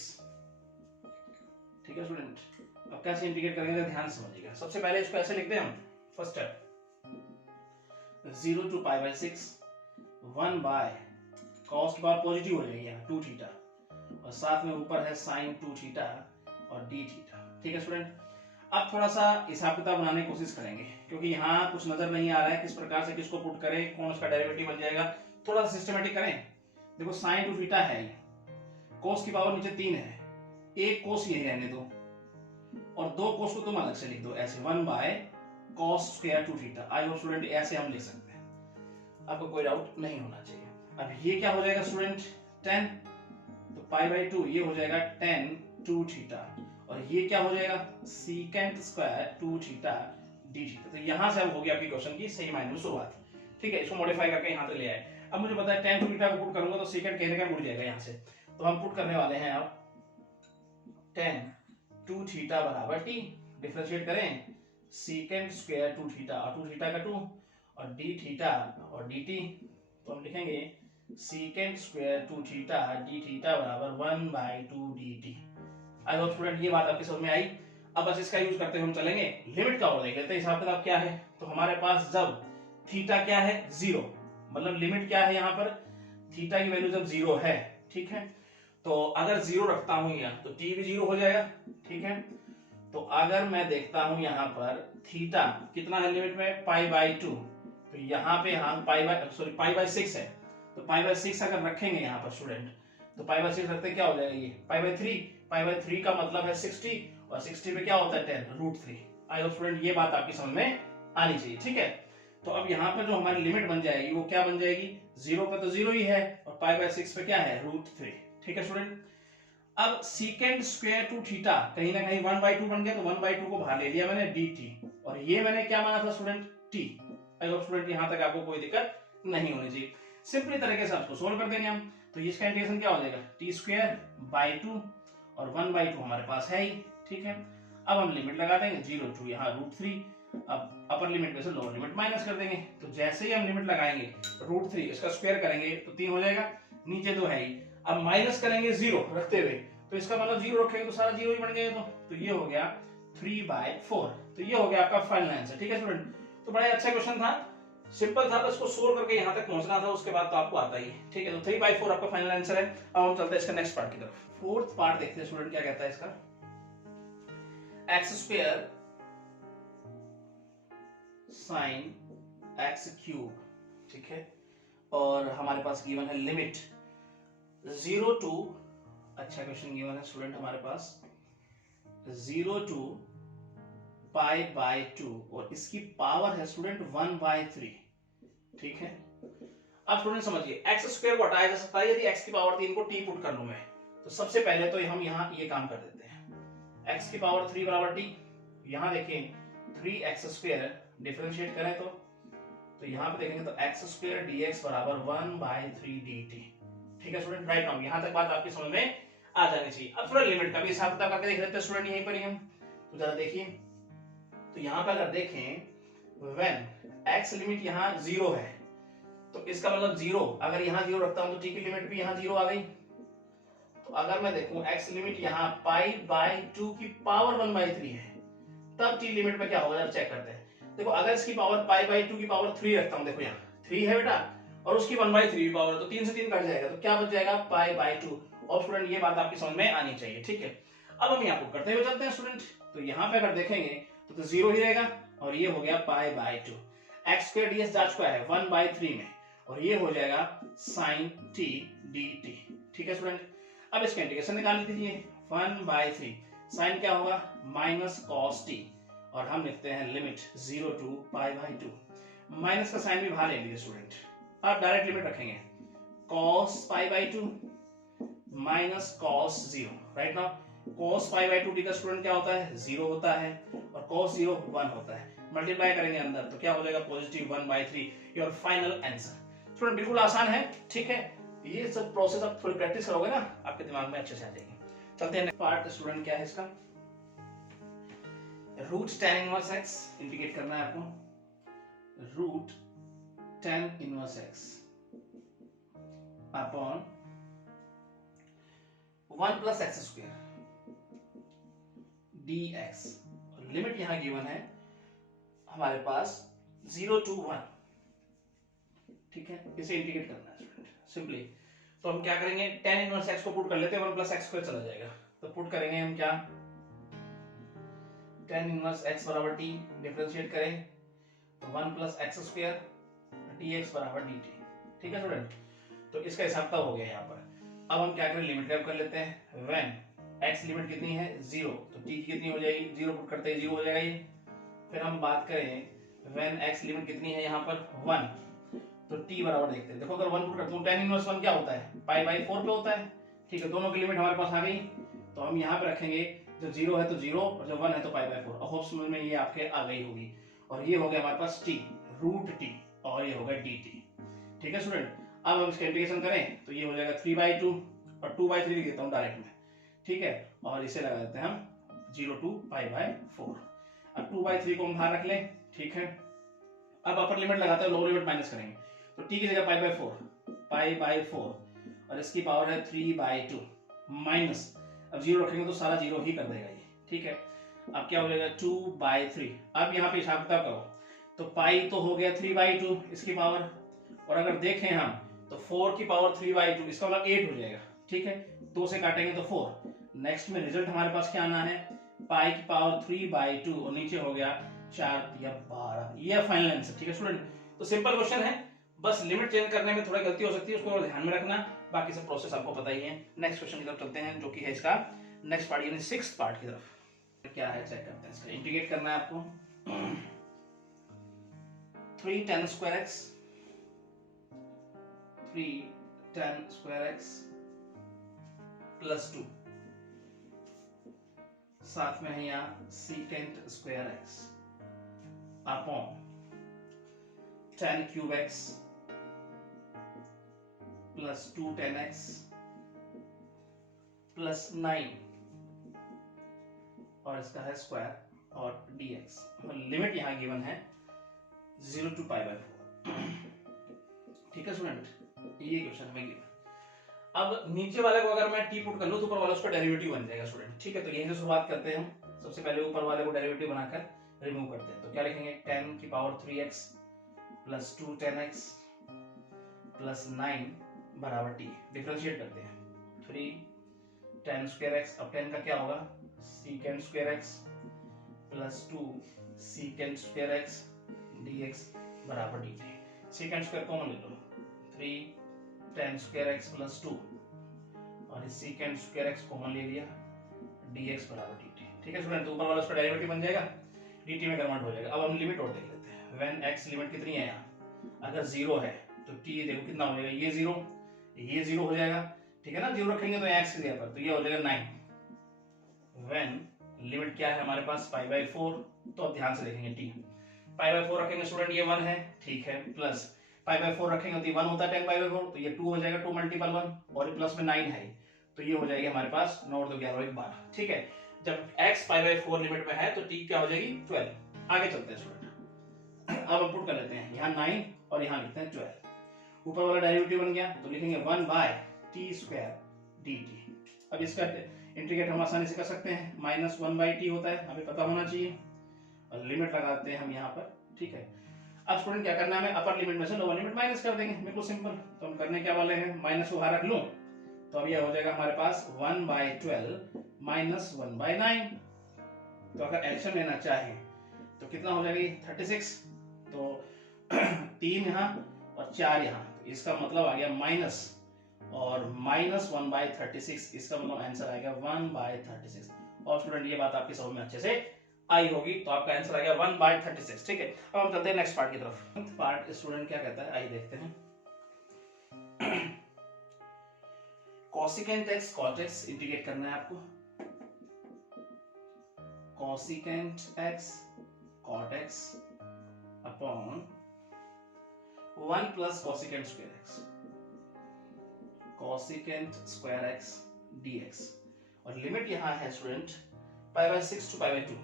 ठीक है स्टूडेंट, अब कैसे इंटीग्रेट करेंगे तो ध्यान समझिएगा। सबसे पहले इसको ऐसे लिखते हैं हम, फर्स्ट स्टेप 0 to π/6, 1/cos की पावर पॉजिटिव हो जाएगी यहाँ 2 थीटा, और साथ में ऊपर है sin 2 थीटा और d थीटा। ठीक है स्टूडेंट, अब थोड़ा सा हिसाब किताब बनाने की कोशिश करेंगे, क्योंकि यहाँ कुछ नजर नहीं आ रहा है किस प्रकार से किसको पुट करें, कौन उसका डेरिवेटिव बन जाएगा। थोड़ा सा सिस्टमेटिक करें। देखो sin 2 थीटा है, cos की पावर नीचे 3 है, एक cos यही रहने दो, और 2 cos को तुम अलग से लिख दो ऐसे 1 by cos square 2 theta. I hope student ऐसे हम लिख सकते हैं, आपको कोई डाउट नहीं होना चाहिए। अब ये क्या हो जाएगा स्टूडेंट 10, तो पाई बाई 2 ये हो जाएगा 10 2 थीटा, और ये क्या हो जाएगा secant square 2 theta D theta. तो यहां से अब हो गया आपकी क्वेश्चन की सही मायने में शुरुआत। ठीक है, इसको मॉडिफाई करके यहां तक ले आए। अब मुझे पता है 10 2 थीटा को पुट करूंगा तो सीकेंट कहने का मुड़ जाएगा यहां से, तो हम पुट करने वाले हैं अब 10 2 थीटा बराबर टी, डिफरेंशिएट करें सीकेंट स्क्वायर 2 थीटा, और 2 थीटा का 2 और डी थीटा और डी टी, तो हम लिखेंगे secant square 2 theta D theta बराबर 1 by 2 D T. I hope student ये बात आपके समझ में आई। अब बस इसका यूज करते हुए हम चलेंगे लिमिट का और देख लेते हैं हिसाब किताब क्या है। तो हमारे पास जब थीटा क्या है 0, मतलब लिमिट क्या है यहाँ पर थीटा की वैल्यू जब 0 है, ठीक है, तो अगर 0 रखता हूं यहाँ तो टी भी 0 हो जाएगा। ठीक है, तो अगर मैं देखता हूं यहाँ पर थीटा कितना है लिमिट में पाई बाई 2, तो यहाँ पे हम पाई बाई 6 है, तो पाई बाई 6 अगर रखेंगे यहाँ पर स्टूडेंट, तो पाई बाई 6 रखते क्या हो जाएगा ये पाई बाई 3, पाई बाई 3 का मतलब है 60, और 60 पे क्या होता है 10 रूट 3। आई होप स्टूडेंट ये बात आपकी समझ में आनी चाहिए। ठीक है, तो अब यहाँ पर जो हमारी लिमिट बन जाएगी वो क्या बन जाएगी 0 पे तो 0 ही है, और पाई बाई 6 पे क्या है रूट 3। ठीक है स्टूडेंट, अब सीकेंट स्क्वायर 2 थीटा कहीं ना कहीं 1 बाई 2 बन गया, तो 1 बाई 2 को बाहर ले लिया मैंने डी टी, और ये मैंने क्या माना था student T. I hope student यहाँ तक आपको कोई दिक्कत नहीं होनी चाहिए। सिंपली तरीके से आपको सोल्व कर देंगे हम, तो इसका इंटीग्रेशन क्या हो जाएगा टी स्क्वायर बाई 2 और 1 बाई 2 हमारे पास है ही। ठीक है, अब हम लिमिट लगा देंगे 0 टू यहाँ रूट 3, अब अपर लिमिट में से लोअर लिमिट माइनस कर देंगे, तो जैसे ही हम लिमिट लगाएंगे रूट 3 इसका स्क्वायर करेंगे तो 3 हो जाएगा, नीचे तो है ही, अब माइनस करेंगे 0 रखते हुए, तो इसका मतलब 0 रखेंगे तो सारा 0 ही बन गया, तो ये हो गया 3/4। तो ये हो गया आपका फाइनल आंसर। ठीक है स्टूडेंट, तो बड़ा अच्छा क्वेश्चन था, सिंपल था, बस इसको सोल्व करके यहाँ तक पहुंचना था, उसके बाद तो आपको आता ही है। ठीक है, तो 3/4 आपका फाइनल आंसर है। अब हम चलते हैं इसका नेक्स्ट पार्ट की तरफ। फोर्थ पार्ट देखते हैं स्टूडेंट क्या कहता है इसका, x square sine x cube. ठीक है, और हमारे पास गिवन है लिमिट 0 टू, अच्छा क्वेश्चन गिवन है स्टूडेंट हमारे पास 0 टू पाई बाई 2, और इसकी पावर है स्टूडेंट 1/3। ठीक है, अब स्टूडेंट समझिए एक्स स्क्वायर को हटाया जा सकता है यदि एक्स की पावर 3 को टी पुट कर लूं मैं, तो सबसे पहले तो हम यहाँ ये काम कर देते हैं, एक्स की पावर 3 बराबर टी, यहाँ देखें 3x स्क्वायर डिफरेंशिएट करें तो यहाँ पे देखेंगे तो एक्स स्क्वायर dx बराबर 1/3 dt। ठीक है स्टूडेंट, राइट नाउ यहाँ तक बात आपकी समझ में आ जानी चाहिए। अब थोड़ा लिमिट का भी हिसाब किताब करके देख लेते हैं स्टूडेंट यहीं पर ही हम, तो जरा देखिए, तो यहाँ पे अगर देखें व्हेन x लिमिट यहाँ 0 है, तो इसका मतलब 0, अगर यहाँ 0 रखता हूं तो t की लिमिट भी यहाँ 0 आ गई। तो अगर मैं देखूं x लिमिट यहाँ पाई बाई 2 की पावर 1/3 है, तब t लिमिट में क्या होगा चेक करते हैं। देखो अगर इसकी पावर पाई बाई 2 की पावर 3 रखता हूं, देखो यहाँ 3 है बेटा, और उसकी 1/3 पावर, तो 3 से 3 कट जाएगा, तो क्या बच जाएगा पाई बाई 2। और स्टूडेंट ये बात आपकी समझ में आनी चाहिए। ठीक है, अब हम यहाँ पुट करते हुए चलते हैं स्टूडेंट, तो यहाँ पे अगर देखेंगे तो 0 ही रहेगा, और ये हो गया पाई बाई 2, एक्स स्क्वायर ds जा चुका है 1/3 में, और ये हो जाएगा साइन t dt। ठीक है स्टूडेंट, अब इसका इंटीग्रेशन निकाल लीजिए 1/3, साइन क्या होगा माइनस कॉस t, और हम लिखते हैं limit 0 to pi by 2, minus का साइन भी बाहर ले लीजिए स्टूडेंट, आप डायरेक्ट लिमिट रखेंगे cos pi by 2 minus cos 0। Right now cos pi by 2 का स्टूडेंट क्या होता है 0 होता है, और cos 0 1 होता है, मल्टीप्लाई करेंगे अंदर तो क्या हो जाएगा positive 1/3, your final answer. Student बिल्कुल आसान है। ठीक है, ये सब प्रोसेस आप थोड़ी प्रैक्टिस करोगे ना आपके दिमाग में अच्छे से आ जाएगी। चलते हैं नेक्स्ट पार्ट, स्टूडेंट क्या है इसका, root tan inverse x integrate करना है आपको, root tan inverse x upon 1 plus x square dx, limit यहां गिवन है हमारे पास 0 टू 1। ठीक है, इसे इंटीग्रेट करना है स्टूडेंट सिंपली, तो हम क्या करेंगे tan इनवर्स x को पुट कर लेते हैं, 1 प्लस एक्स स्क्वायर चला जाएगा, तो पुट करेंगे हम क्या tan इनवर्स x बराबर t, डिफरेंशिएट करें तो 1 प्लस एक्स स्क्वायर dx बराबर dt। ठीक है स्टूडेंट, तो इसका हिसाब तब हो गया यहाँ पर। अब हम क्या करें लिमिट ग्रैब कर लेते हैं, व्हेन x लिमिट कितनी है 0, तो t की कितनी हो जाएगी 0 पुट करते ही 0 हो जाएगा ये। फिर हम बात करें व्हेन x लिमिट कितनी है यहाँ पर 1, तो t बराबर देखते हैं। देखो अगर 1 पुट करते हैं tan इनवर्स 1 क्या होता है पाई बाई 4 पे होता है, ठीक है। दोनों की लिमिट हमारे पास आ गई, तो हम यहाँ पे रखेंगे जो 0 है तो 0 और जो 1 है तो पाई बाई 4। होप समझ में ये आपके आ गई होगी। और ये हो गया हमारे पास t रूट t और ये होगा dt, ठीक है स्टूडेंट। अब हम इसका इंटीग्रेशन करें तो ये हो जाएगा 3/2 और 2/3 लिख देता हूँ डायरेक्ट में, ठीक है। और इसे लगा देते हैं हम 0 to π/4। अब 2/3 को हम बाहर रख लें, ठीक है। अब अपर लिमिट लगाते हैं, लोअर लिमिट माइनस करेंगे, तो t की जगह π/4 और इसकी पावर है 3/2 माइनस, अब 0 रखेंगे तो सारा 0 ही कर देगा ये, ठीक है। अब क्या हो जाएगा 2/3। अब यहाँ पे हिसाब किताब करो तो पाई तो हो गया 3/2 इसकी पावर, और अगर देखें हम तो 4 की पावर 3/2 इसका मतलब 8 हो जाएगा, ठीक है। 2 से काटेंगे तो 4। नेक्स्ट में रिजल्ट हमारे पास क्या आना है पाई की पावर 3/2 और नीचे हो गया 4 या 12, ये फाइनल आंसर, ठीक है स्टूडेंट। तो सिंपल क्वेश्चन है, बस लिमिट चेंज करने में थोड़ा गलती हो सकती है, उसको ध्यान में रखना, बाकी सब प्रोसेस आपको पता ही है। नेक्स्ट क्वेश्चन की तरफ चलते हैं जो कि है इसका नेक्स्ट पार्ट यानी 6th पार्ट की तरफ। क्या है चेक करते हैं, इसका इंटीग्रेट करना है आपको। 3 tan square x 3 tan square x plus 2, साथ में है यहाँ secant square x upon tan cube x plus 2 tan x plus 9 और इसका है स्क्वायर और dx। लिमिट यहाँ गिवन है 0 to π/4, ठीक है स्टूडेंट, ये क्वेश्चन हमें गिवन। अब नीचे वाले को अगर मैं t पुट कर लूं तो ऊपर वाला उसका डेरिवेटिव बन जाएगा स्टूडेंट, ठीक है। तो यहीं से शुरुआत करते हैं हम। सबसे पहले ऊपर वाले को डेरिवेटिव बनाकर रिमूव करते हैं, तो क्या लिखेंगे tan की power 3x plus 2 tan x plus 9 बराबर t। डिफरेंशिएट करते हैं 3 tan स्क्वायर x, अब tan का क्या होगा secant square x plus 2 secant square x dx बराबर dt। secant स्क्वायर कॉमन ले लो, 3 tan स्क्वायर x प्लस 2 और इस secant स्क्वायर x कॉमन ले लिया, dx बराबर dt, ठीक है स्टूडेंट। तो ऊपर वाला उसका डेरिवेटिव बन जाएगा, dt में कन्वर्ट हो जाएगा। अब हम लिमिट और देख लेते हैं। व्हेन x लिमिट कितनी है यहाँ, अगर 0 है तो t देखो कितना हो जाएगा, ये 0 हो जाएगा, ठीक है ना। 0 रखेंगे तो x की जगह पर, तो ये हो जाएगा 9। व्हेन लिमिट क्या है हमारे पास π/4, तो अब ध्यान से देखेंगे t π/4 रखेंगे स्टूडेंट, ये 1 है, ठीक है। प्लस π/4 रखेंगे तो ये 1 होता है tan π/4, तो ये 2 हो जाएगा, 2 × 1 और प्लस में 9 है, तो ये हो जाएगी हमारे पास 9 तो 11 1 12, ठीक है। जब x π/4 लिमिट में है तो t क्या हो जाएगी 12। आगे चलते हैं स्टूडेंट, अब हम पुट कर लेते हैं यहाँ 9 और यहाँ लिखते हैं 12। ऊपर वाला डेरिवेटिव बन गया तो लिखेंगे 1/t² dt। अब इसका इंटीग्रेट हम आसानी से कर सकते हैं, -1/t होता है, हमें पता होना चाहिए, और लिमिट लगाते हैं हम यहाँ पर, ठीक है। अब स्टूडेंट क्या करना है, हमें अपर लिमिट में से लोअर लिमिट माइनस कर देंगे, बिल्कुल सिंपल। तो हम करने क्या वाले हैं, माइनस को बाहर रख लूं तो अब ये हो जाएगा हमारे पास 1/12 माइनस 1/9। तो अगर एलसीएम लेना चाहें तो कितना हो जाएगा 36, तो 3 यहाँ और 4 यहाँ, तो इसका मतलब आ गया माइनस और -1/36, इसका मतलब आंसर आएगा 1/36। और स्टूडेंट ये बात आपकी समझ में अच्छे से आई होगी, तो आपका आंसर आ गया 1/36, ठीक है। अब हम चलते हैं नेक्स्ट पार्ट की तरफ। पार्ट स्टूडेंट क्या कहता है, आइए देखते हैं। Cosecant x cot x integrate करना है आपको। Cosecant x cot x upon 1 plus cosecant square x, cosecant square x dx। और लिमिट यहां है स्टूडेंट π/6 to π/2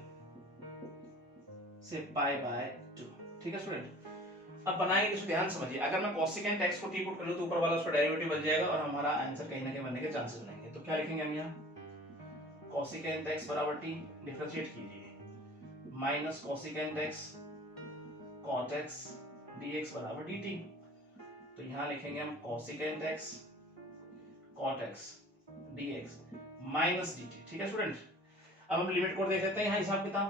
से π/2, ठीक है स्टूडेंट। अब बनाएंगे इसको, ध्यान समझिए। अगर मैं कोसिकेंट x को t पुट कर लूं तो ऊपर वाला उसका डेरिवेटिव बन जाएगा और हमारा आंसर कहीं ना कहीं बनने के चांसेस बनेंगे। तो क्या लिखेंगे हम यहाँ कोसिकेंट x बराबर t, डिफरेंशिएट कीजिए, minus cosecant x cot x dx बराबर dt। तो यहाँ लिखेंगे हम cosecant x cot x dx minus dt, ठीक है स्टूडेंट। अब हम लिमिट को देख लेते हैं यहाँ हिसाब किताब।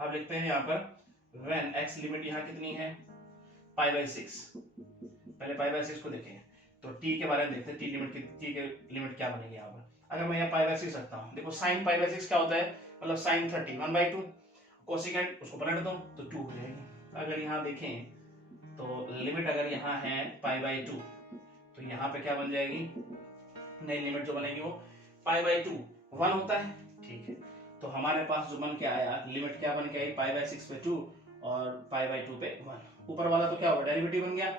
अब लिखते हैं यहाँ पर व्हेन x लिमिट यहाँ कितनी है π/6। पहले π/6 को देखें तो t के बारे में देखते हैं, t के लिमिट क्या बनेगी यहाँ पर। अगर मैं यहाँ पाई बाई 6 रखता हूँ, देखो साइन पाई बाई 6 क्या होता है, मतलब साइन 30 1/2, कोसिकेंट उसको पलट दो तो 2 हो जाएगी। अगर यहाँ देखें तो लिमिट अगर यहाँ है पाई बाई 2 तो यहाँ पे क्या बन जाएगी, नई लिमिट जो बनेगी वो पाई बाई 2 1 होता है, ठीक है। तो हमारे पास जो बन के आया लिमिट क्या बन के आई, पाई बाई 6 पे 2 और पाई बाई 2 पे 1। ऊपर वाला तो क्या होगा, डेरिवेटिव बन गया,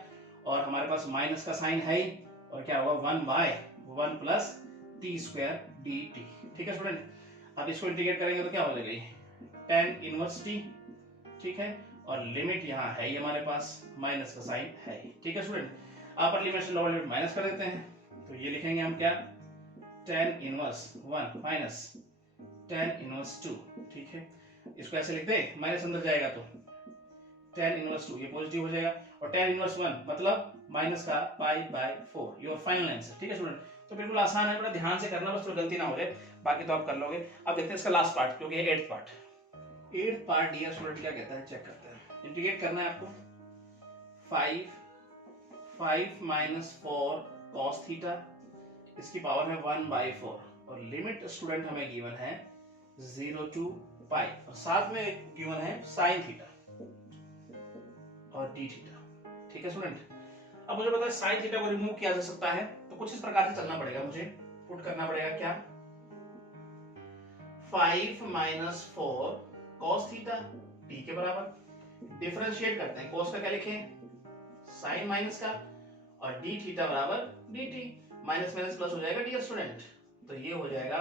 और हमारे पास माइनस का साइन है ही, और क्या होगा 1/1 plus T square D T, ठीक है स्टूडेंट। अब इसको इंटीग्रेट करेंगे तो क्या हो जाएगा, tan इनवर्स टी, ठीक है, और लिमिट यहाँ है ही हमारे पास, माइनस का साइन है ही, ठीक है स्टूडेंट। अपर लिमिट से लोअर लिमिट माइनस कर देते हैं, तो ये लिखेंगे हम क्या, tan inverse 1 minus tan inverse 2, ठीक है। इसको ऐसे लिखते हैं, माइनस अंदर जाएगा तो tan इनवर्स 2 ये पॉजिटिव हो जाएगा, और tan इनवर्स 1 मतलब माइनस का pi by 4, your final answer, ठीक है स्टूडेंट। तो बिल्कुल आसान है, बड़ा ध्यान से करना, बस थोड़ी गलती ना हो जाए, बाकी तो आप कर लोगे। अब देखते हैं इसका लास्ट पार्ट, क्योंकि ये 8th part. 8th part dear student क्या कहता है, चेक करते हैं। इंटीग्रेट करना है आपको, 5 माइनस 4 cos थीटा, इसकी पावर है 1/4, और लिमिट स्टूडेंट हमें गिवन है 0 to पाई, और साथ में गिवन है sin थीटा और d थीटा, ठीक है स्टूडेंट। अब मुझे पता है sin थीटा को रिमूव किया जा सकता है, तो कुछ इस प्रकार से चलना पड़ेगा, मुझे पुट करना पड़ेगा क्या, 5 माइनस 4 cos थीटा t के बराबर, डिफरेंशिएट करते हैं, cos का क्या लिखें, sin माइनस का, और d थीटा बराबर dt, माइनस माइनस प्लस हो जाएगा डियर स्टूडेंट, तो ये हो जाएगा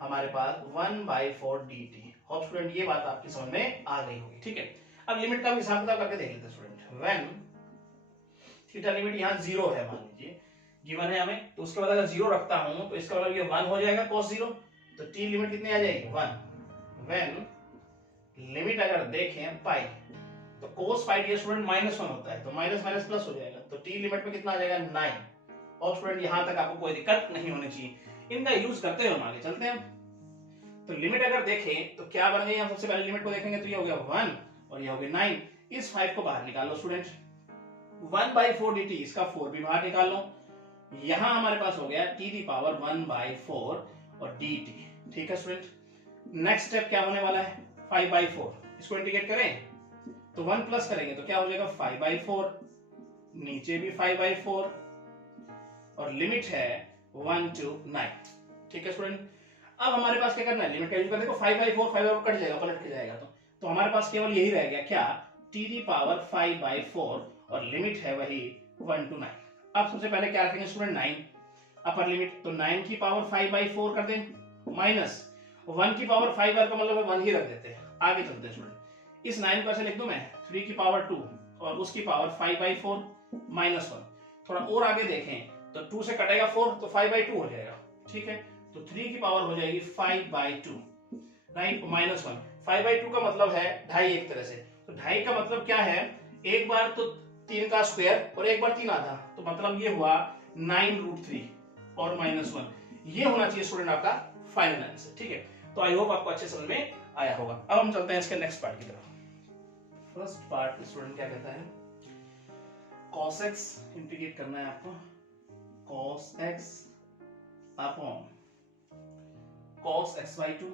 हमारे पास 1/4 dt। होप स्टूडेंट ये बात आपकी समझ में आ गई होगी, ठीक है। अब लिमिट का भी हिसाब किताब करके देख लेते हैं स्टूडेंट। व्हेन थीटा लिमिट यहाँ 0 है, मान लीजिए गिवन है हमें, तो उसके बाद अगर 0 रखता हूं तो इसका मतलब ये 1 हो जाएगा cos 0, तो t लिमिट कितनी आ जाएगी 1। व्हेन लिमिट अगर देखें पाई, तो cos पाई डियर स्टूडेंट -1 होता है, तो माइनस माइनस प्लस हो जाएगा, तो t लिमिट में कितना आ जाएगा 9। और स्टूडेंट यहां तक आपको कोई दिक्कत नहीं होनी चाहिए, इनका यूज करते हुए हम आगे चलते हैं। तो लिमिट अगर देखें तो क्या बन गई, हम सबसे पहले लिमिट को देखेंगे तो ये हो गया 1 और ये हो गया 9। इस 5 को बाहर निकाल लो स्टूडेंट, 1/4 dt, इसका 4 भी बाहर निकाल लो, यहां हमारे पास हो गया t दी पावर 1/4 और dt, ठीक है स्टूडेंट। नेक्स्ट स्टेप क्या होने वाला है, 5/4, इसको इंटीग्रेट करें तो 1 प्लस करेंगे तो क्या हो जाएगा 5/4, नीचे भी 5/4, और लिमिट है 1 to 9, ठीक है स्टूडेंट। अब हमारे पास क्या करना है, लिमिट का यूज करने को 5/4 कट जाएगा, पलट के जाएगा, तो हमारे पास केवल यही रह गया क्या, t दी पावर 5/4 और लिमिट है वही 1 to 9। अब सबसे पहले क्या रखेंगे स्टूडेंट 9 अपर लिमिट, तो 9 की पावर 5/4 कर दें माइनस 1 की पावर 5 का मतलब 1 ही रख देते हैं। आगे चलते हैं स्टूडेंट, इस 9 को ऐसे लिख दूं मैं 3 की पावर 2 और उसकी पावर 5/4 -1। थोड़ा और आगे देखें तो 2 से कटेगा 4 तो 5/2 हो जाएगा, ठीक है। तो 3 की पावर हो जाएगी 5/2, राइट, -1। 5/2 का मतलब है 2.5 एक तरह से, तो 2.5 का मतलब क्या है, एक बार तो 3 का स्क्वायर और एक बार 3 आधा, तो मतलब ये हुआ 9√3 और -1। ये होना चाहिए स्टूडेंट आपका फाइनल आंसर, ठीक है। तो आई होप आपको अच्छे समझ में आया होगा। अब हम चलते हैं इसके नेक्स्ट पार्ट की तरफ। फर्स्ट पार्ट स्टूडेंट क्या कहता है, cos x इंटीग्रेट करना है आपको, cos x upon cos x/2,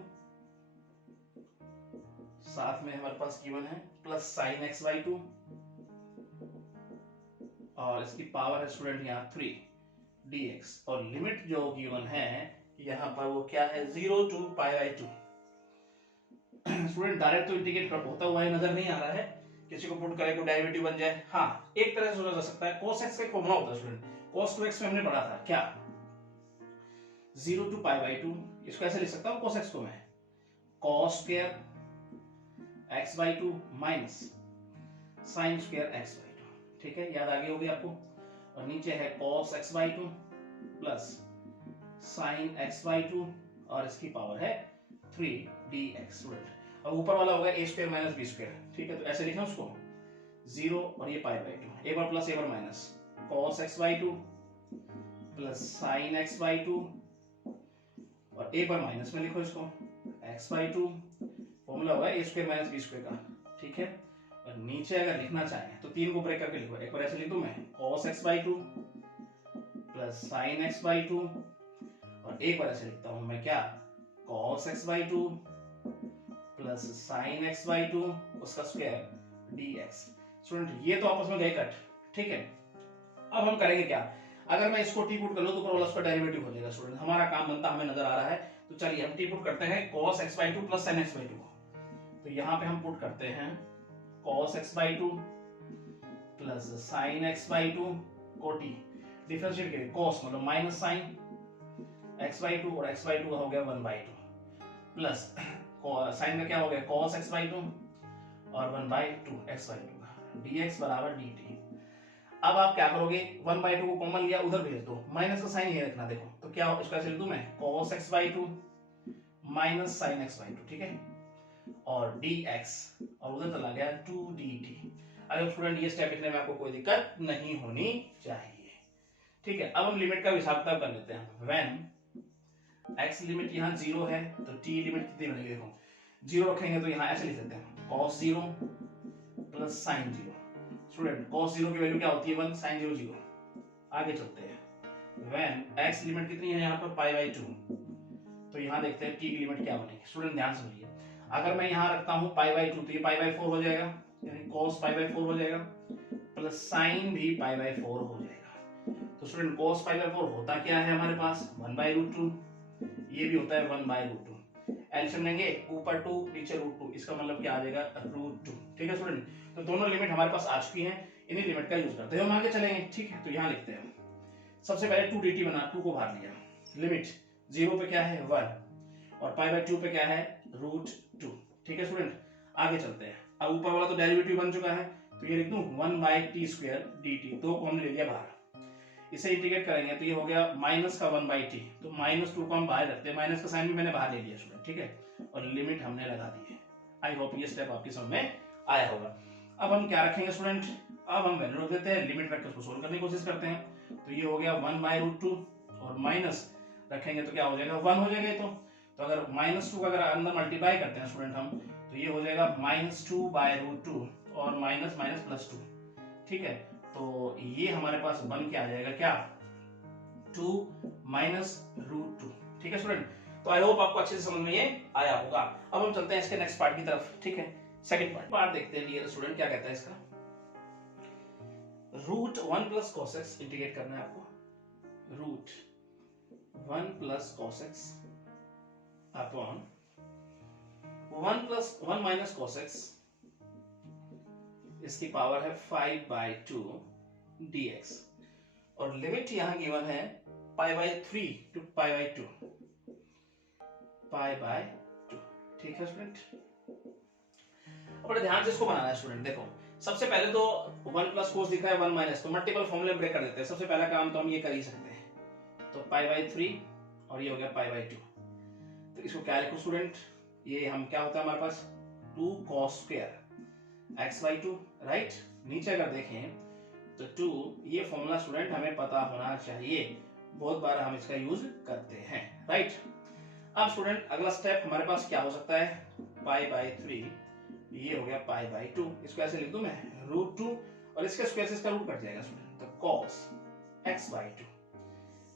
साथ में हमारे पास गिवन है प्लस sin x/2, और इसकी पावर है स्टूडेंट यहाँ 3 dx, और लिमिट जो गिवन है यहाँ पर वो क्या है 0 to π/2। स्टूडेंट डायरेक्ट तो इंटीग्रेट होता हुआ नजर नहीं आ रहा है, किसी को पुट करे को डेरिवेटिव बन जाए, हाँ एक तरह से सोचा जा सकता है। cos x का फॉर्मूला होता है स्टूडेंट, cos 2x में हमने पढ़ा था क्या, 0 to π/2, इसको ऐसे लिख सकता हूं cos x को मैं cos square x/2 minus sin square x/2, ठीक है, याद आ गई होगी आपको। और नीचे है cos x/2 plus sin x/2 और इसकी पावर है 3 dx स्टूडेंट। अब ऊपर वाला होगा a square minus b square, ठीक है, तो ऐसे लिखना उसको 0 और ये π/2, एक बार प्लस एक बार minus, cos x/2 plus sin x/2 और एक बार माइनस में लिखो इसको x/2, फॉर्मूला होगा a square minus b square का, ठीक है। और नीचे अगर लिखना चाहें तो 3 को ब्रेक करके लिखो, एक बार ऐसे लिख दूं मैं cos x/2 plus sin x/2 और एक बार ऐसे लिखता हूं मैं, क्या, cos x by 2 plus sin x by 2 उसका स्क्वायर dx। स्टूडेंट ये तो आपस में गए कट, ठीक है। अब हम करेंगे क्या, अगर मैं इसको टी पुट कर लूं तो ऊपर वाला उसका डेरिवेटिव हो जाएगा। स्टूडेंट हमारा काम बनता हमें नजर आ रहा है, तो चलिए हम टी पुट करते हैं cos x by 2 plus sin x by 2। तो यहाँ पे हम पुट करते हैं cos x by 2 plus sin x by 2 को टी डिफरेंशिएट करें, cos मतलब माइनस sin x by 2 और x by 2 हो गया 1 by 2 प्लस sin का क्या हो गया cos x by 2 और 1 by 2 x by 2 dx बराबर dt। अब आप क्या करोगे, 1 by 2 को कॉमन लिया, उधर भेज दो, माइनस का साइन ये रखना। देखो तो क्या इसका ऐसे लिख दूं मैं, cos x by 2 minus sin x by 2, ठीक है, और dx और उधर चला गया 2 dt। अगर स्टूडेंट ये स्टेप लिखने में आपको कोई दिक्कत नहीं होनी चाहिए, ठीक है। अब हम लिमिट का हिसाब किताब कर लेते हैं। व्हेन x लिमिट यहाँ 0 है तो t लिमिट कितनी बनेगी, देखो 0 रखेंगे तो यहाँ ऐसे लिख सकते हैं cos 0 plus sin 0। Student cos 0 की वैल्यू क्या होती है 1, sin 0 0। आगे चलते हैं, व्हेन x लिमिट कितनी है यहाँ पर पाई बाई 2, तो यहाँ देखते हैं t की लिमिट क्या बनेगी। स्टूडेंट ध्यान समझिए, अगर मैं यहाँ रखता हूँ पाई बाई 2 तो ये पाई बाई 4 हो जाएगा, यानी cos पाई बाई 4 हो जाएगा प्लस sin भी पाई बाई 4 हो जाएगा। तो स्टूडेंट cos पाई बाई 4 होता क्या है हमारे पास 1 बाई रूट 2, ये भी होता है 1 बाई रूट 2। एलसीएम लेंगे, ऊपर 2 नीचे रूट 2, इसका मतलब क्या आ जाएगा रूट 2, ठीक है स्टूडेंट। तो दोनों लिमिट हमारे पास आ चुकी हैं, इन्हीं लिमिट का यूज करते हैं हम आगे चलेंगे, ठीक है। तो यहाँ लिखते हैं सबसे पहले 2 dt बना, 2 को बाहर लिया, लिमिट 0 पे क्या है 1 और पाई बाई 2 पे क्या है रूट 2, ठीक है स्टूडेंट। आगे चलते हैं, अब ऊपर वाला तो डेरिवेटिव बन चुका है, तो ये लिख दूं 1 बाई टी स्क्वायर dt, 2 को हमने ले लिया बाहर, इसे इंटीग्रेट करेंगे तो ये हो गया माइनस का 1 बाई टी, तो माइनस 2 को हम बाहर रखते हैं, माइनस का साइन भी मैंने बाहर ले लिया स्टूडेंट, ठीक है, और लिमिट हमने लगा दी है। आई होप ये स्टेप आपकी समझ में आया होगा। अब हम क्या रखेंगे स्टूडेंट, अब हम वैल्यू रख देते हैं, लिमिट रख के उसको सोल्व करने की कोशिश करते हैं। तो ये हो गया 1 बाई रूट 2 और माइनस रखेंगे तो क्या हो जाएगा 1 हो जाएगा। तो अगर माइनस 2 का अगर अंदर मल्टीप्लाई करते हैं स्टूडेंट हम, तो ये हो जाएगा माइनस 2 बाई रूट 2 और माइनस माइनस प्लस 2, ठीक है। तो ये हमारे पास बन के आ जाएगा क्या 2 माइनस रूट 2, ठीक है स्टूडेंट। तो आई होप आपको अच्छे से समझ में ये आया होगा। अब हम चलते हैं इसके नेक्स्ट पार्ट की तरफ, ठीक है। सेकंड पार्ट देखते हैं डियर स्टूडेंट, क्या कहता है इसका, root 1 plus cos x integrate करना है आपको, root 1 plus cos x upon 1 plus 1 minus cos x, इसकी पावर है 5 बाई 2 dx, और लिमिट यहां गिवन है pi by 3 to pi by 2, pi by 2, ठीक है स्टूडेंट। बड़े ध्यान से इसको बनाना है स्टूडेंट। देखो सबसे पहले तो 1 प्लस कोस दिख रहा है 1 माइनस, तो मल्टीपल फॉर्मूले ब्रेक कर देते हैं। सबसे पहला काम तो हम ये कर ही सकते हैं, तो पाई बाई 3 और ये हो गया पाई बाई 2। तो इसको क्या लिखो स्टूडेंट, ये हम क्या होता है हमारे पास 2 cos square x by 2, right. नीचे अगर देखें तो 2, ये फॉर्मूला स्टूडेंट हमें पता होना चाहिए, बहुत बार हम इसका यूज करते हैं, राइट। अब स्टूडेंट अगला स्टेप हमारे पास क्या हो सकता है, पाई बाई 3, ये हो गया पाई बाई 2, इसको ऐसे लिख दूं मैं रूट 2 और इसके स्क्वायर से इसका रूट कट जाएगा स्टूडेंट, तो cos x बाई 2।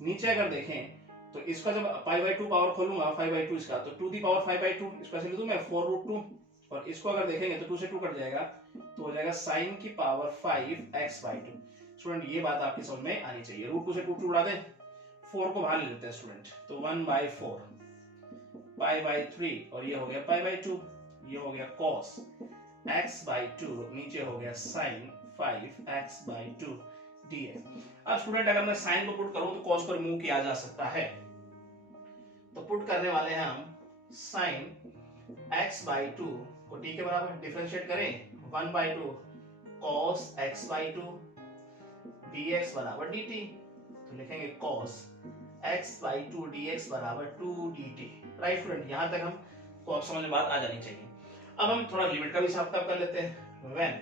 नीचे अगर देखें तो इसका जब पाई बाई 2 पावर खोलूंगा 5 बाई 2 इसका, तो 2 दी पावर 5 बाई 2, इसको ऐसे लिख दूं मैं 4 रूट 2, और इसको अगर देखेंगे तो 2 से 2 कट जाएगा, तो हो जाएगा sin की पावर 5 x बाई 2। स्टूडेंट ये बात आपकी समझ में आनी चाहिए, रूट 2 से 2 उड़ा दें, 4 को बाहर ले लेते हैं स्टूडेंट, तो 1 बाई 4 पाई बाई 3 और ये हो गया पाई बाई 2, ये हो गया cos x बाई 2, नीचे हो गया sin 5 x बाई 2 dx। अब स्टूडेंट अगर मैं sin को पुट करूं तो cos को रिमूव किया जा सकता है, तो पुट करने वाले हैं हम sin x बाई 2 को t के बराबर डिफरेंशिएट करें 1 by 2 cos x by 2 dx बराबर dt, तो लिखेंगे cos x बाई 2 dx बराबर 2 dt, राइट स्टूडेंट। यहां तक हम को आप समझ में बात आ जानी चाहिए। अब हम थोड़ा लिमिट का भी हिसाब किताब कर लेते हैं। व्हेन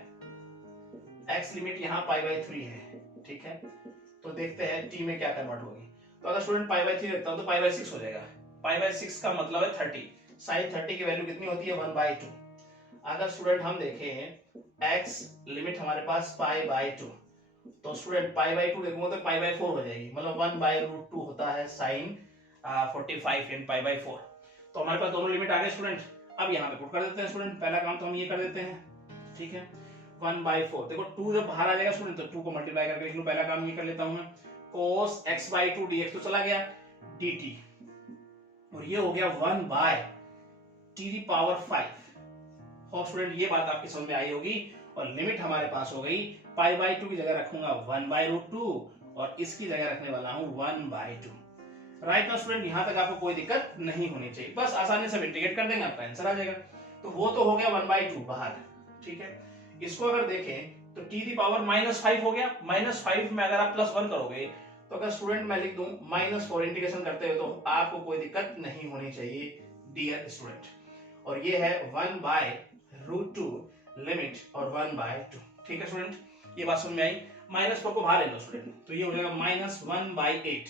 x लिमिट यहाँ पाई बाई 3 है, ठीक है, तो देखते हैं t में क्या कन्वर्ट होगी। तो अगर स्टूडेंट पाई बाई 3 रखता हूं तो पाई बाई 6 हो जाएगा, पाई बाई 6 का मतलब है 30, sin 30 की वैल्यू कितनी होती है 1 बाई 2। अगर स्टूडेंट हम देखें x लिमिट हमारे पास पाई बाई 2, तो स्टूडेंट पाई बाई 2 देखूंगा तो पाई बाई 4 हो जाएगी, मतलब 1 बाई रूट 2 होता है sin 45 इन पाई बाई 4। तो हमारे पास दोनों लिमिट आ गए स्टूडेंट। अब यहाँ पे पुट कर देते हैं स्टूडेंट, पहला काम तो हम ये कर देते हैं, ठीक है। 1/4 देखो 2 जब बाहर आ जाएगा स्टूडेंट तो 2 को मल्टीप्लाई करके लिख लो, पहला काम ये कर लेता हूं मैं। cos x/2 dx तो चला गया dt, और ये हो गया 1/t⁵। होप स्टूडेंट ये बात आपकी समझ में आई होगी। और लिमिट हमारे पास हो गई π/2 की जगह रखूंगा 1/√2 और इसकी जगह रखने वाला हूं 1/2। राइट ना स्टूडेंट, यहां तक आपको कोई दिक्कत नहीं होनी चाहिए, बस आसानी से इंटीग्रेट कर देंगे आपका आंसर आ जाएगा। तो वो तो हो गया 1/2 बाहर, ठीक है। इसको अगर देखें तो t⁻⁻5 हो गया। -5 में अगर आप +1 करोगे तो अगर स्टूडेंट मैं लिख दूं -4 इंटीग्रेशन करते हुए तो आपको कोई दिक्कत नहीं होनी चाहिए डियर स्टूडेंट। और ये है 1/√2 लिमिट और 1/2, ठीक है स्टूडेंट। ये बात समझ में आई। -4 को बाहर ले लो स्टूडेंट, तो ये हो जाएगा -1/8।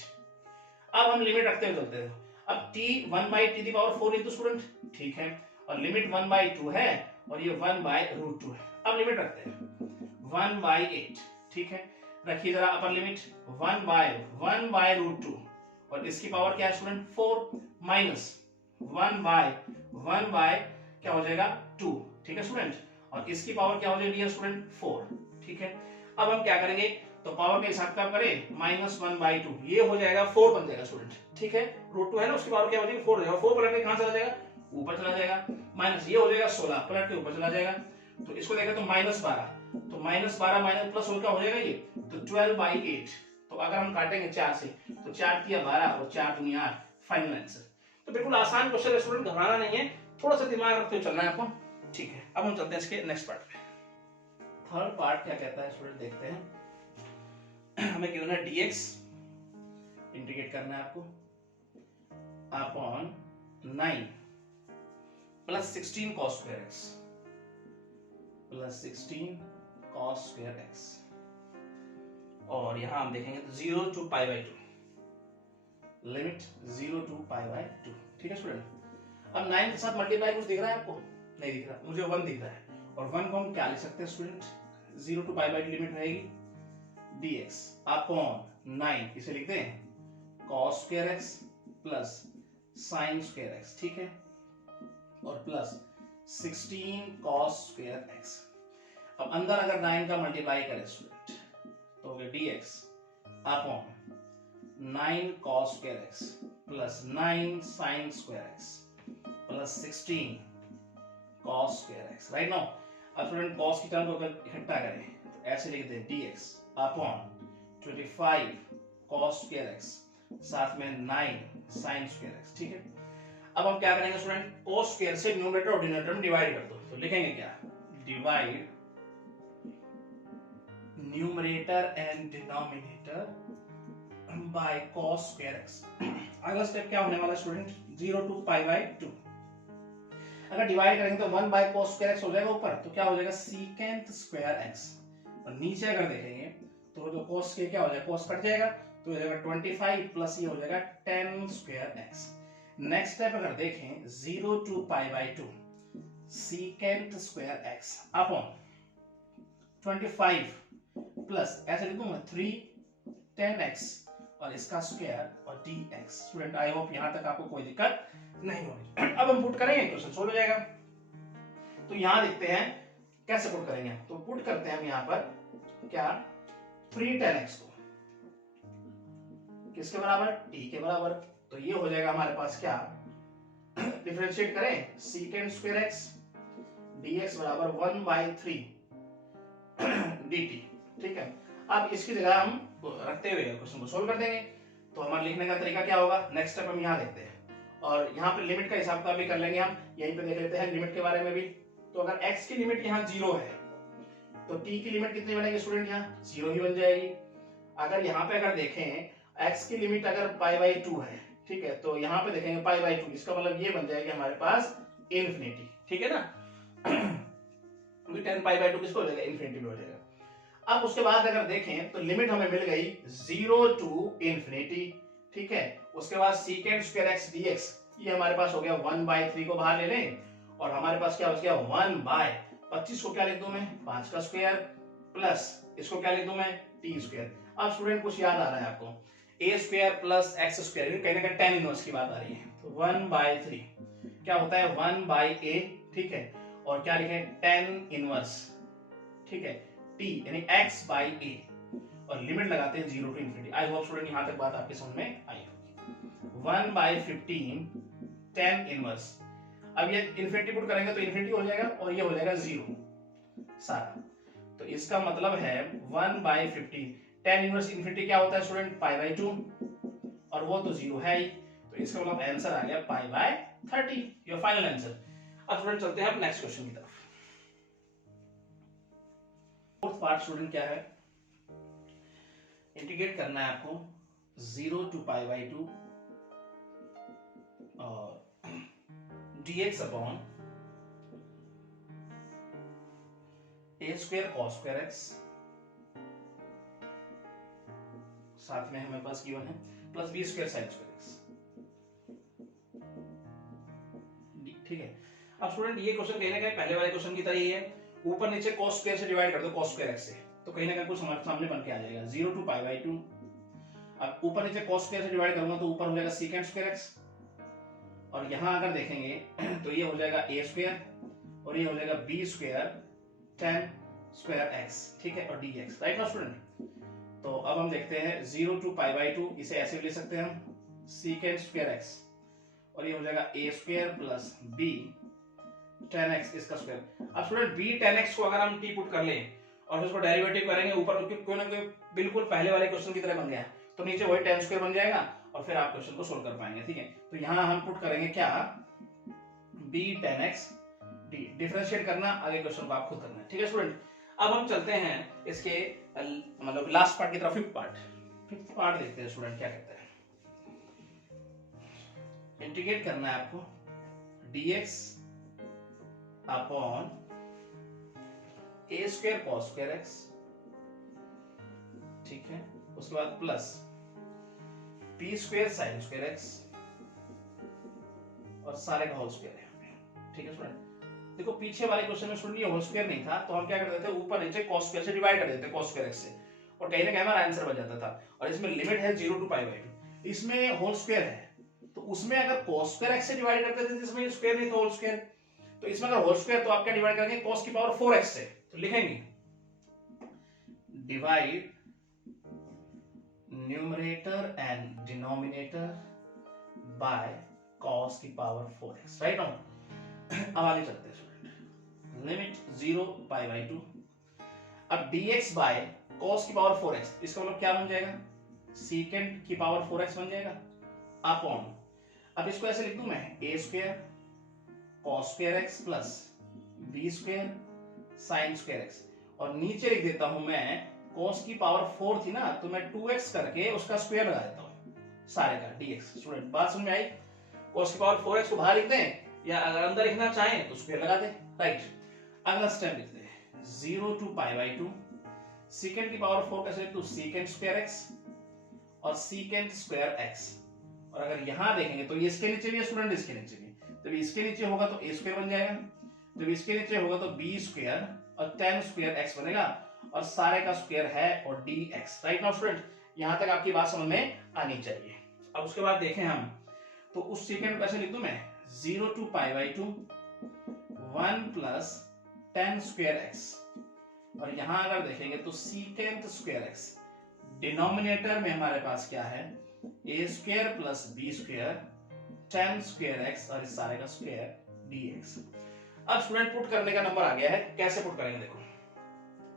अब हम लिमिट रखते हुए चलते हैं। अब t 1/t⁴ ही तो स्टूडेंट, ठीक है, और लिमिट 1/2 है और ये 1/√2 है। अब लिमिट रखते हैं 1/8, ठीक है। रखिए जरा अपर लिमिट 1/√2 और इसकी पावर क्या है स्टूडेंट 4 माइनस 1/1 क्या हो जाएगा 2, ठीक है स्टूडेंट। और इसकी पावर क्या हो जाएगी स्टूडेंट 4, ठीक है। अब हम क्या करेंगे तो पावर के हिसाब का करें -1/2, ये हो जाएगा 4 बन जाएगा स्टूडेंट, ठीक है। √2 है ना, उसकी पावर क्या हो जाएगी 4 हो जाएगा। 4 पलट के कहां चला जाएगा ऊपर चला जाएगा, माइनस ये हो जाएगा 16 पलट के ऊपर चला जाएगा। तो इसको देखा तो -12, तो -12 माइनस प्लस हो जाएगा ये तो 12/8। तो अगर हम काटेंगे 4 से तो 4 × 12 और 4 × 8 फाइनल आंसर। तो बिल्कुल आसान क्वेश्चन है स्टूडेंट, घबराना नहीं है, थोड़ा सा दिमाग रखते हुए चलना है आपको, ठीक है। अब हम चलते हैं इसके नेक्स्ट पार्ट पे। थर्ड पार्ट क्या कहता है स्टूडेंट देखते हैं। हमें क्यों ना dx इंटीग्रेट करना है आपको upon 9 + 16 cos² x + 16 cos² x। और यहां हम देखेंगे तो 0 to π/2 लिमिट 0 to π/2, ठीक है स्टूडेंट। अब 9 के साथ मल्टीप्लाई कुछ दिख रहा है आपको? नहीं दिख रहा, मुझे 1 दिख रहा है। और 1 को हम क्या लिख सकते हैं स्टूडेंट 0 to π/2 लिमिट रहेगी dx अपॉन 9, इसे लिखते हैं cos² x + sin² x, ठीक है, और प्लस 16 cos² x। अब अंदर अगर 9 का मल्टीप्लाई करें स्टूडेंट तो हो गया dx upon 9 cos² x + 9 sin² x + 16 cos² x। Right now अब स्टूडेंट cos की टर्म को अगर इकट्ठा करें तो ऐसे लिखते हैं dx अपॉन 25 cos² x साथ में 9 sin² x, ठीक है। अब हम क्या करेंगे स्टूडेंट cos² से न्यूमरेटर और डिनोमिनेटर में डिवाइड कर दो, तो लिखेंगे क्या divide numerator and denominator by cos² x। अगला स्टेप क्या होने वाला स्टूडेंट 0 to π/2। अगर डिवाइड करेंगे तो 1/cos² x हो जाएगा ऊपर, तो क्या हो जाएगा sec² x। और नीचे अगर देखेंगे तो जो cos के क्या हो जाएगा cos कट जाएगा तो हो जाएगा 25 प्लस ये हो जाएगा tan² x। नेक्स्ट स्टेप अगर देखें 0 to π/2 sec² x upon 25 plus ऐसे लिख दूंगा 3 tan x और इसका स्क्वायर और dx। स्टूडेंट आई होप यहां तक आपको कोई दिक्कत नहीं होगी। अब हम पुट करेंगे तो सोल्व हो जाएगा। तो यहां देखते हैं कैसे पुट करेंगे, तो पुट करते हैं हम यहां पर क्या 3 tan x को किसके बराबर t के बराबर, तो ये हो जाएगा हमारे पास क्या डिफरेंशिएट करें sec² x dx बराबर 1/3 dt, ठीक है। अब इसकी जगह हम रखते हुए क्वेश्चन को सोल्व कर देंगे। तो हमारा लिखने का तरीका क्या होगा, नेक्स्ट स्टेप हम यहाँ देखते हैं और यहाँ पे लिमिट का हिसाब का भी कर लेंगे हम, यहीं पे देख लेते हैं लिमिट के बारे में भी। तो अगर x की लिमिट यहाँ 0 है तो t की लिमिट कितनी बनेगी स्टूडेंट यहाँ 0 ही बन जाएगी। अगर यहाँ पे अगर देखें x की लिमिट अगर π/2 है, ठीक है, तो यहाँ पे देखेंगे π/2, इसका मतलब ये बन जाएगी हमारे पास इन्फिनिटी, ठीक है ना। 10 π/2 किसको हो जाएगा इन्फिनिटी में हो जाएगा। अब उसके बाद अगर देखें तो लिमिट हमें मिल गई 0 to इन्फिनिटी, ठीक है। उसके बाद sec² x dx ये हमारे पास हो गया 1/3 को बाहर ले लें और हमारे पास क्या हो गया 1/25 को क्या लिख दूं मैं 5 का स्क्वायर प्लस इसको क्या लिख दूं मैं t²। अब स्टूडेंट कुछ याद आ रहा है आपको, ए स्क्वायर प्लस एक्स स्क्वायर, कहीं ना कहीं टेन इनवर्स की बात आ रही है, तो 1/3 क्या होता है 1/a, ठीक है, और क्या लिखे टेन इनवर्स, ठीक है, t यानी x/a, और लिमिट लगाते हैं 0 to infinity। I hope student यहां तक बात आपके समझ में आई होगी। 1/15 टेन इनवर्स, अब ये इन्फिनिटी पुट करेंगे तो इन्फिनिटी हो जाएगा और ये हो जाएगा 0 सारा, तो इसका मतलब है 1/15 टेन इनवर्स इन्फिनिटी क्या होता है स्टूडेंट π/2, और वो तो 0 है ही, तो इसका मतलब आंसर आ गया π/30, योर फाइनल आंसर। अब स्टूडेंट चलते हैं अब नेक्स्ट क्वेश्चन की तरफ। फोर्थ पार्ट स्टूडेंट क्या है, इंटीग्रेट करना है आपको 0 to π/2 और dx upon a square cos square x, साथ में हमारे पास गिवन है plus b square sin square x, ठीक है। अब स्टूडेंट ये क्वेश्चन कहीं ना कहीं पहले वाले क्वेश्चन की तरह ही है, ऊपर नीचे cos स्क्वायर से डिवाइड कर दो cos स्क्वायर x से, तो कहीं ना कहीं कुछ हमारे सामने बन के आ जाएगा 0 to π/2। अब ऊपर नीचे cos स्क्वायर से डिवाइड करूंगा तो ऊपर हो जाएगा secant स्क्वायर x, और यहां अगर देखेंगे तो ये हो जाएगा a स्क्वायर और ये हो जाएगा b square tan square x, ठीक है, और dx, राइट ना स्टूडेंट। तो अब हम देखते हैं 0 to π/2, इसे ऐसे भी ले सकते हैं हम secant स्क्वायर x, और ये हो जाएगा a स्क्वायर प्लस b tan x इसका स्क्वायर। अब स्टूडेंट b tan x को अगर हम t पुट कर लें और फिर उसको डेरिवेटिव करेंगे ऊपर, कोई ना कोई बिल्कुल पहले वाले क्वेश्चन की तरह बन गया, तो नीचे वही tan स्क्वायर बन जाएगा और फिर आप क्वेश्चन को सोल्व कर पाएंगे, ठीक है। तो यहाँ हम पुट करेंगे क्या b tan x d, differentiate करना, आगे क्वेश्चन को आप खुद करना है, ठीक है स्टूडेंट। अब हम चलते हैं इसके मतलब लास्ट पार्ट की तरफ, फिफ्थ पार्ट देखते हैं स्टूडेंट क्या कहते हैं। इंटीग्रेट करना है आपको dx upon a square cos square x, ठीक है, उसके बाद plus b square sin square x और सारे का होल स्क्वायर है, ठीक है स्टूडेंट। देखो पीछे वाले क्वेश्चन में स्टूडेंट ये होल स्क्वायर नहीं था, तो हम क्या कर देते थे ऊपर नीचे cos स्क्वायर से डिवाइड कर देते cos स्क्वायर x से, और कहीं ना कहीं हमारा आंसर बन जाता था। और इसमें लिमिट है 0 to π/2, इसमें होल स्क्वायर है, तो उसमें अगर cos स्क्वायर x से डिवाइड करते थे जिसमें स्क्वायर नहीं था होल स्क्वायर, तो इसमें अगर होल स्क्वायर तो आप क्या डिवाइड करेंगे cos की पावर 4x से, तो लिखेंगे divide numerator and denominator by cos की पावर 4x, राइट नाउ। अब आगे चलते हैं स्टूडेंट, लिमिट 0 π/2, अब dx बाय cos की पावर 4x, इसका मतलब क्या बन जाएगा secant की पावर 4x बन जाएगा अपॉन, अब इसको ऐसे लिख दूं मैं a square cos square x plus b square sin square x, और नीचे लिख देता हूं मैं cos की पावर 4 थी ना, तो मैं 2x करके उसका स्क्वायर लगा देता हूं सारे का dx। स्टूडेंट बात समझ में आई, cos की पावर 4x को बाहर लिख दें या अगर अंदर लिखना चाहें तो स्क्वायर लगा दें, राइट। अगला स्टेप लिखते हैं 0 to π/2, secant की पावर 4 कैसे लिख दूं secant स्क्वायर x और secant स्क्वायर x, और अगर यहां देखेंगे तो ये इसके नीचे भी है स्टूडेंट, इसके नीचे भी, जब इसके नीचे होगा तो a स्क्वायर बन जाएगा, जब इसके नीचे होगा तो b स्क्वायर और tan स्क्वायर x बनेगा, और सारे का स्क्वायर है और dx, राइट नाउ स्टूडेंट। यहां तक आपकी बात समझ में आनी चाहिए। अब उसके बाद देखें हम, तो उस secant को कैसे लिख दूं मैं 0 to π/2 1 plus tan square x, और यहां अगर देखेंगे तो secant स्क्वायर x, डिनोमिनेटर में हमारे पास क्या है a स्क्वायर plus b square tan square x और इस सारे का स्क्वायर dx। अब स्टूडेंट पुट करने का नंबर आ गया है, कैसे पुट करेंगे देखो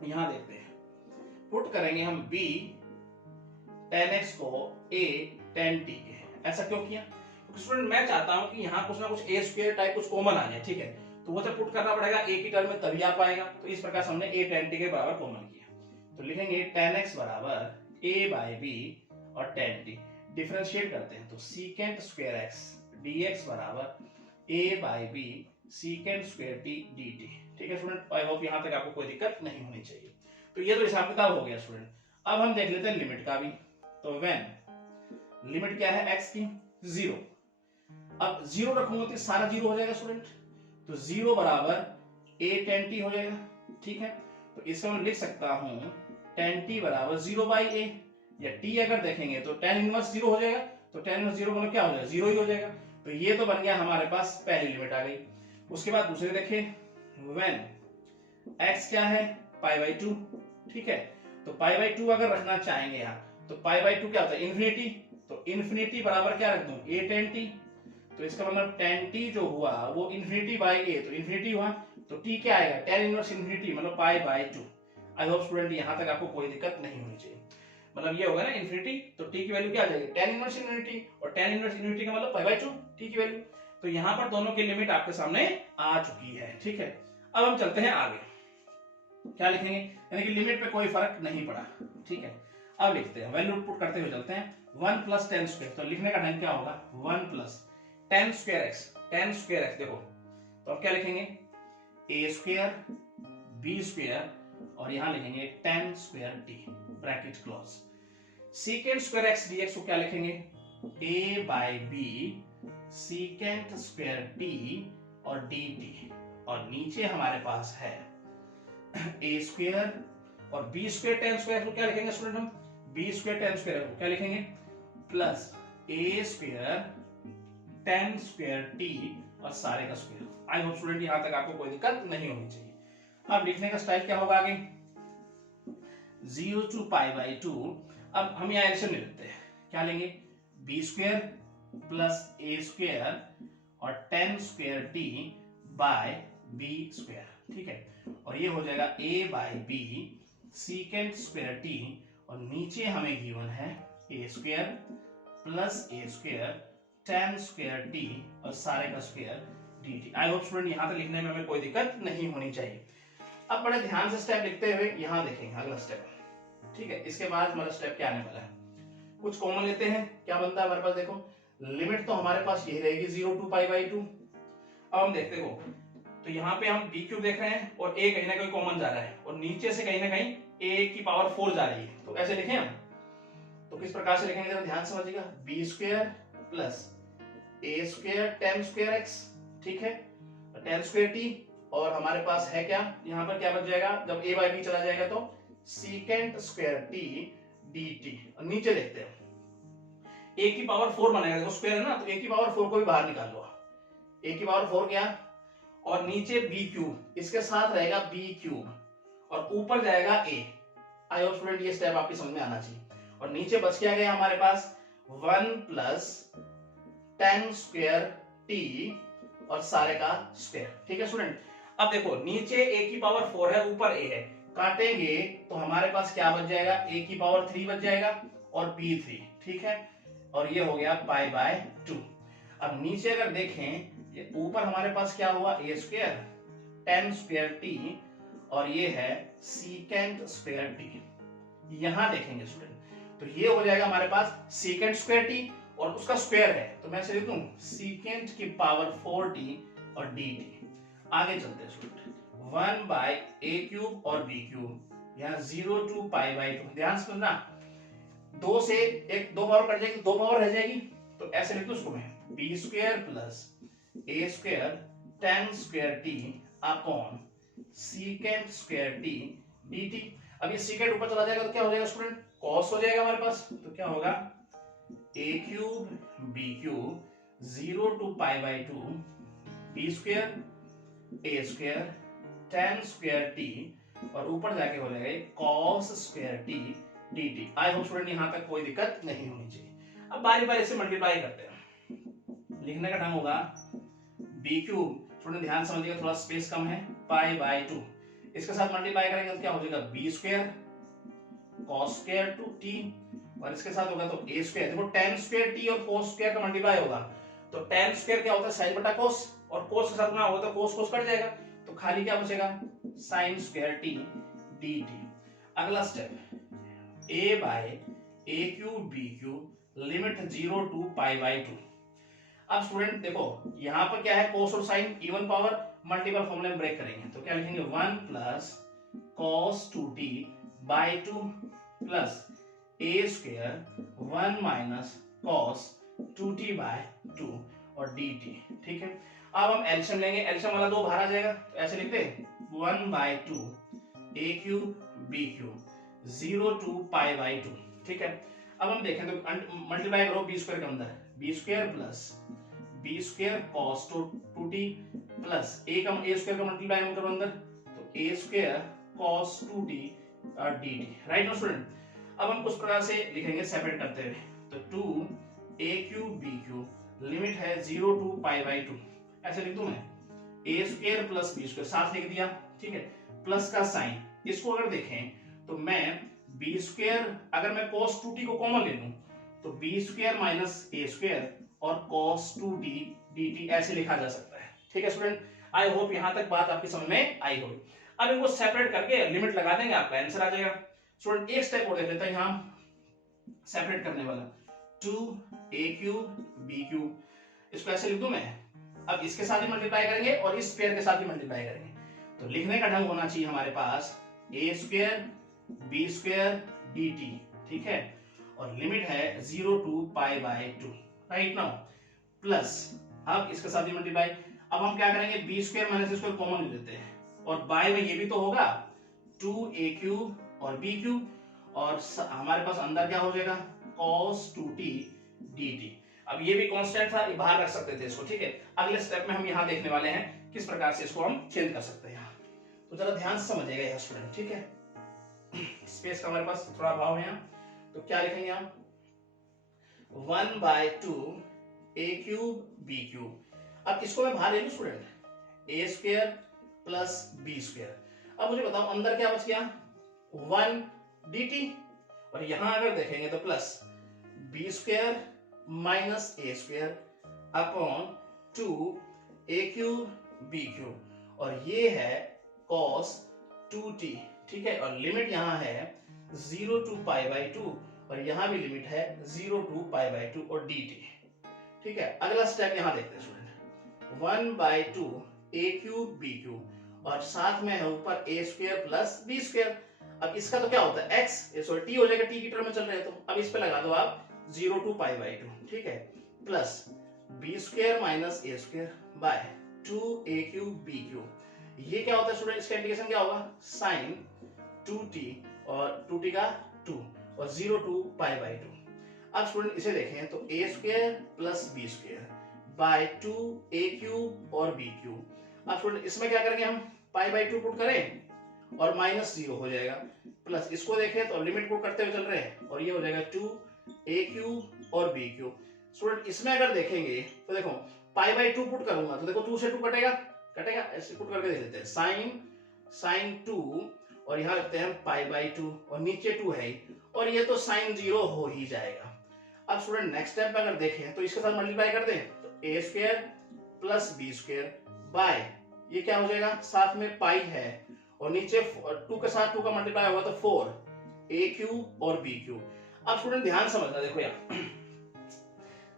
यहां देखते हैं, पुट करेंगे हम b tan x को a tan t के, ऐसा क्यों किया, स्टूडेंट मैं चाहता हूं कि यहां कुछ ना कुछ a स्क्वायर टाइप कुछ कॉमन आ जाए, ठीक है, तो वो जब पुट करना पड़ेगा a की टर्म में तभी आ पाएगा, तो इस प्रकार से हमने a tan t के बराबर कॉमन किया, तो लिखेंगे tan x बराबर a/b और tan t, डिफरेंशिएट करते हैं तो secant स्क्वायर x dx बराबर a/b secant square t dt, ठीक है स्टूडेंट। आई होप यहां तक आपको कोई दिक्कत नहीं होनी चाहिए। तो ये तो हिसाब किताब हो गया स्टूडेंट। अब हम देख लेते हैं लिमिट का भी, तो व्हेन लिमिट क्या है x की 0, अब 0 रखूंगा तो सारा 0 हो जाएगा स्टूडेंट, तो 0 बराबर a tan t हो जाएगा, ठीक है। तो इसको मैं लिख सकता हूं tan t बराबर 0/a, या t अगर देखेंगे तो tan इनवर्स 0 हो जाएगा, तो tan इनवर्स 0 मतलब क्या हो जाएगा, 0 ही हो जाएगा। तो ये तो बन गया हमारे पास पहली लिमिट आ गई। उसके बाद दूसरे देखें, when x क्या है पाई बाई 2, ठीक है, तो पाई बाई 2 अगर रखना चाहेंगे यहाँ, तो पाई बाई 2 क्या होता है, इन्फिनिटी, तो इन्फिनिटी बराबर क्या रख दूं, a tan t, तो इसका मतलब tan t जो हुआ वो इन्फिनिटी बाई a, तो इन्फिनिटी हुआ, तो t क्या आएगा, tan इनवर्स इन्फिनिटी मतलब पाई बाई 2। आई होप स्टूडेंट यहाँ तक आपको कोई दिक्कत नहीं होनी चाहिए। मतलब ये होगा ना इन्फिनिटी, तो t की वैल्यू क्या आ जाएगी, tan इनवर्स इन्फिनिटी, और tan इनवर्स इन्फिनिटी का मतलब पाई बाई 2 t की वैल्यू। तो यहाँ पर दोनों की लिमिट आपके सामने आ चुकी है, ठीक है। अब हम चलते हैं आगे, क्या लिखेंगे, यानी कि लिमिट पे कोई फर्क नहीं पड़ा, ठीक है। अब लिखते हैं, वैल्यू पुट करते हुए चलते हैं, 1 प्लस टेन स्क्वायर, तो लिखने का ढंग क्या होगा, 1 plus ten square x, ten square x देखो, तो अब क्या लिखेंगे, ए स्क्वायर बी स्क्वायर और यहां लिखेंगे tan square T, bracket close. Secant square X dx को क्या लिखेंगे, A by B secant square T और डी टी, और नीचे हमारे पास है ए स्क्वायर और बी स्क्वायर टेन स्क्वायर को क्या लिखेंगे स्टूडेंट, हम बी स्क्वायर टेन स्क्वायर को क्या लिखेंगे plus A square tan square T और सारे का स्क्वायर। आई होप स्टूडेंट यहां तक आपको कोई दिक्कत नहीं होनी चाहिए। अब लिखने का स्टाइल क्या होगा आगे, 0 टू पाई बाई 2, अब हम यहाँ एडिशन ले लेते हैं, क्या लेंगे, B square plus A square और tan square T by B square, ठीक है, और ये हो जाएगा a by B secant square T, और नीचे हमें गिवन है A square plus A square tan square T और सारे का square D T. I hope student यहाँ तक लिखने में हमें कोई दिक्कत नहीं होनी चाहिए। अब बड़े ध्यान से स्टेप लिखते हुए यहाँ देखेंगे अगला स्टेप, ठीक है। इसके बाद हमारा स्टेप क्या आने वाला है, कुछ कॉमन लेते हैं, क्या बनता है हमारे पास, देखो लिमिट तो हमारे पास यही रहेगी 0 टू पाई बाई 2। अब हम देखते हो, तो यहाँ पे हम बी क्यूब देख रहे हैं और ए कहीं ना कहीं कॉमन जा रहा है और नीचे से कहीं ना कहीं ए की पावर 4 जा रही है, तो ऐसे लिखें हम, तो किस प्रकार से लिखेंगे जरा ध्यान समझिएगा, B square plus A square tan square x, ठीक है, टेन स्क्वायर टी, और हमारे पास है क्या, यहाँ पर क्या बच जाएगा, जब ए बाई बी चला जाएगा तो secant square T D T, और नीचे देखते हैं ए की पावर 4 बनेगा, देखो स्क्वायर है ना, तो ए की पावर 4 को भी बाहर निकाल लो, ए की पावर 4 क्या, और नीचे बी क्यूब, इसके साथ रहेगा बी क्यूब और ऊपर जाएगा ए। आई होप स्टूडेंट ये स्टेप आपकी समझ में आना चाहिए। और नीचे बच क्या गया हमारे पास 1 प्लस टेन स्क्वायर टी और सारे का स्क्वायर, ठीक है स्टूडेंट। अब देखो नीचे a की पावर 4 है, ऊपर a है, काटेंगे तो हमारे पास क्या बच जाएगा, a की पावर 3 बच जाएगा और b3, ठीक है, और ये हो गया पाई बाय 2। अब नीचे अगर देखें, ये ऊपर हमारे पास क्या हुआ, a square tan square T और ये है सीकेंट स्क्वायर टी। यहां देखेंगे स्टूडेंट, तो ये हो जाएगा हमारे पास सीकेंट स्क्वायर टी और उसका स्क्वायर है, तो मैं इसे लिख दूं सीकेंट की पावर 4t और dt। आगे चलते हैं स्टूडेंट, 1 बाय a क्यूब और b क्यूब, यहाँ 0 टू पाई बाई 2, ध्यान से समझना, 2 से एक 2 पावर कट जाएगी, 2 पावर रह जाएगी, तो ऐसे लिख दूं उसको मैं, b square plus a square tan square t upon secant square t dt। अब ये सीकेंट ऊपर चला जाएगा तो क्या हो जाएगा स्टूडेंट, कॉस हो जाएगा हमारे पास, तो क्या होगा a cube b cube 0 to pi by 2 b square a square tan square t और ऊपर जाके हो जाएगा cos square t dt। I hope student यहां तक कोई दिक्कत नहीं होनी चाहिए। अब बारी बारी से मल्टीप्लाई करते हैं, लिखने का ढंग होगा b क्यूब, स्टूडेंट ध्यान समझिएगा थोड़ा स्पेस कम है, पाई बाई 2, इसके साथ मल्टीप्लाई करेंगे तो क्या हो जाएगा b square cos square to t और इसके साथ होगा तो a स्क्वायर, देखो tan स्क्वायर t और cos स्क्वायर का मल्टीप्लाई होगा, तो tan स्क्वायर क्या होता है sin बटा cos, और cos के साथ गुणा होगा तो cos कट जाएगा, तो खाली क्या बचेगा sin स्क्वायर t dt। अगला step a by a cube b cube limit 0 to pi by 2। अब स्टूडेंट देखो यहाँ पर क्या है, cos और sin इवन पावर, मल्टीपल फॉर्मूले में ब्रेक करेंगे, तो क्या लिखेंगे 1 plus cos 2t by 2 plus a square 1 minus cos 2t by 2 और dt, ठीक है। अब हम एल्शियम लेंगे, एल्शियम वाला 2 बाहर आ जाएगा, तो ऐसे लिखते हैं 1 by 2 a cube b cube 0 to pi by 2, ठीक है। अब हम देखें तो मल्टीप्लाई करो बी स्क्वायर के अंदर, B square plus B square cos 2t plus A square का मल्टीप्लाई हम करो अंदर, तो A square cos 2t dt, right ना स्टूडेंट। अब हम उस प्रकार से लिखेंगे सेपरेट करते हुए, तो 2a³ b³ लिमिट है 0 to π/2, ऐसे लिख दूं मैं, ए स्क्वायर प्लस बी स्क्वायर साथ लिख दिया, ठीक है, प्लस का साइन, इसको अगर देखें तो मैं बी स्क्वायर अगर मैं cos 2t को कॉमन ले लूं तो बी स्क्वायर माइनस ए स्क्वायर और cos 2t dt ऐसे लिखा जा सकता है, ठीक है स्टूडेंट। आई होप यहां तक बात आपकी समझ में आई होगी। अब इनको सेपरेट करके लिमिट लगा देंगे, आपका आंसर आ जाएगा। स्टूडेंट एक स्टेप और देख लेते हैं यहां सेपरेट करने वाला, 2a³ b³, इसको ऐसे लिख दूं मैं। अब इसके साथ ही मल्टीप्लाई करेंगे और इस पेयर के साथ ही मल्टीप्लाई करेंगे, तो लिखने का ढंग होना चाहिए हमारे पास ए स्क्वायर बी स्क्वायर dt, ठीक है, और लिमिट है 0 to π/2, राइट नाउ, प्लस अब इसके साथ ही मल्टीप्लाई। अब हम क्या करेंगे, B square minus square common ले लेते हैं और बाय में ये भी तो होगा 2a³ और b³ और हमारे पास अंदर क्या हो जाएगा cos 2t dt। अब ये भी कांस्टेंट था, ये बाहर रख सकते थे इसको, ठीक है। अगले स्टेप में हम यहाँ देखने वाले हैं किस प्रकार से इसको हम चेंज कर सकते हैं यहाँ, तो जरा ध्यान से समझिएगा यह स्टूडेंट, ठीक है। स्पेस का हमारे पास थोड़ा अभाव है यहाँ, तो क्या लिखेंगे हम 1/2 a³ b³। अब इसको मैं बाहर ले लूं स्टूडेंट, ए स्क्वायर प्लस बी स्क्वायर। अब मुझे बताओ अंदर क्या बच गया 1 dt, और यहां अगर देखेंगे तो प्लस बी स्क्वायर माइनस ए स्क्वायर अपॉन 2a³ b³, और ये है cos 2t, ठीक है, और लिमिट यहां है 0 to π/2 और यहां भी लिमिट है 0 to π/2 और dt, ठीक है। अगला स्टेप यहां देखते हैं स्टूडेंट, 1/2 a³ b³ और साथ में है ऊपर a स्क्वायर प्लस b स्क्वायर। अब इसका तो क्या होता है x, सॉरी t हो जाएगा, t की टर्म में चल रहे हैं, तो अब इस पे लगा दो आप 0 to π/2, ठीक है, plus b square minus a square by 2a³ b³। ये क्या होता है स्टूडेंट, इसका इंटीग्रेशन क्या होगा sin 2t और 2t का 2 और 0 to π/2। अब स्टूडेंट इसे देखें तो a स्क्वायर plus b square by 2a³ और b³। अब स्टूडेंट इसमें क्या करेंगे हम, π/2 पुट करें और माइनस 0 हो जाएगा, प्लस इसको देखें तो लिमिट पुट करते हुए चल रहे हैं और ये हो जाएगा 2a³ और b³। स्टूडेंट इसमें अगर देखेंगे तो देखो π/2 पुट करूंगा तो देखो 2 से 2 कटेगा, ऐसे पुट करके देख लेते हैं, sin 2 और यहाँ लिखते हैं π/2 और नीचे 2 है और ये तो sin 0 हो ही जाएगा। अब स्टूडेंट नेक्स्ट स्टेप में अगर देखें तो इसके साथ मल्टीप्लाई कर दें तो a स्क्वायर प्लस बी स्क्वायर बाय ये क्या हो जाएगा, साथ में पाई है और नीचे 2 के साथ 2 का मल्टीप्लाई होगा तो 4 a³ और b³। अब स्टूडेंट ध्यान समझना, देखो यार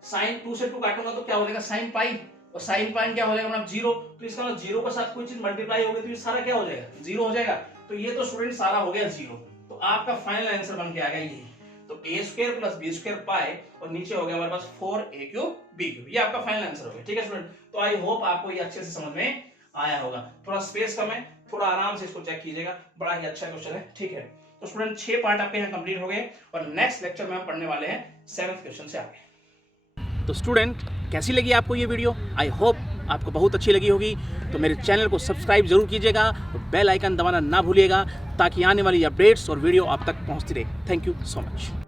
sin 2 से 2 काटूंगा तो क्या हो जाएगा sin पाई, और sin पाई क्या हो जाएगा मतलब 0, तो इसका मतलब 0 के साथ कोई चीज मल्टीप्लाई होगी तो ये सारा क्या हो जाएगा 0 हो जाएगा, तो ये तो स्टूडेंट सारा हो गया 0। तो आपका फाइनल आंसर बन के आ गया ये, तो a स्क्वायर प्लस बी स्क्वायर पाई और नीचे हो गया हमारे पास 4a³ b³, ये आपका फाइनल आंसर हो गया, ठीक है स्टूडेंट। तो आई होप आपको ये अच्छे से समझ में आया होगा। थोड़ा स्पेस कम है, थोड़ा आराम से इसको चेक कीजिएगा, बड़ा ही अच्छा क्वेश्चन है, ठीक है। तो स्टूडेंट 6 पार्ट आपके यहाँ कंप्लीट हो गए और नेक्स्ट लेक्चर में हम पढ़ने वाले हैं 7th क्वेश्चन से आगे। तो स्टूडेंट कैसी लगी आपको ये वीडियो, आई होप आपको बहुत अच्छी लगी होगी। तो मेरे चैनल को सब्सक्राइब जरूर कीजिएगा और बेल आइकन दबाना ना भूलिएगा ताकि आने वाली अपडेट्स और वीडियो आप तक पहुंचती रहे। Thank you so much.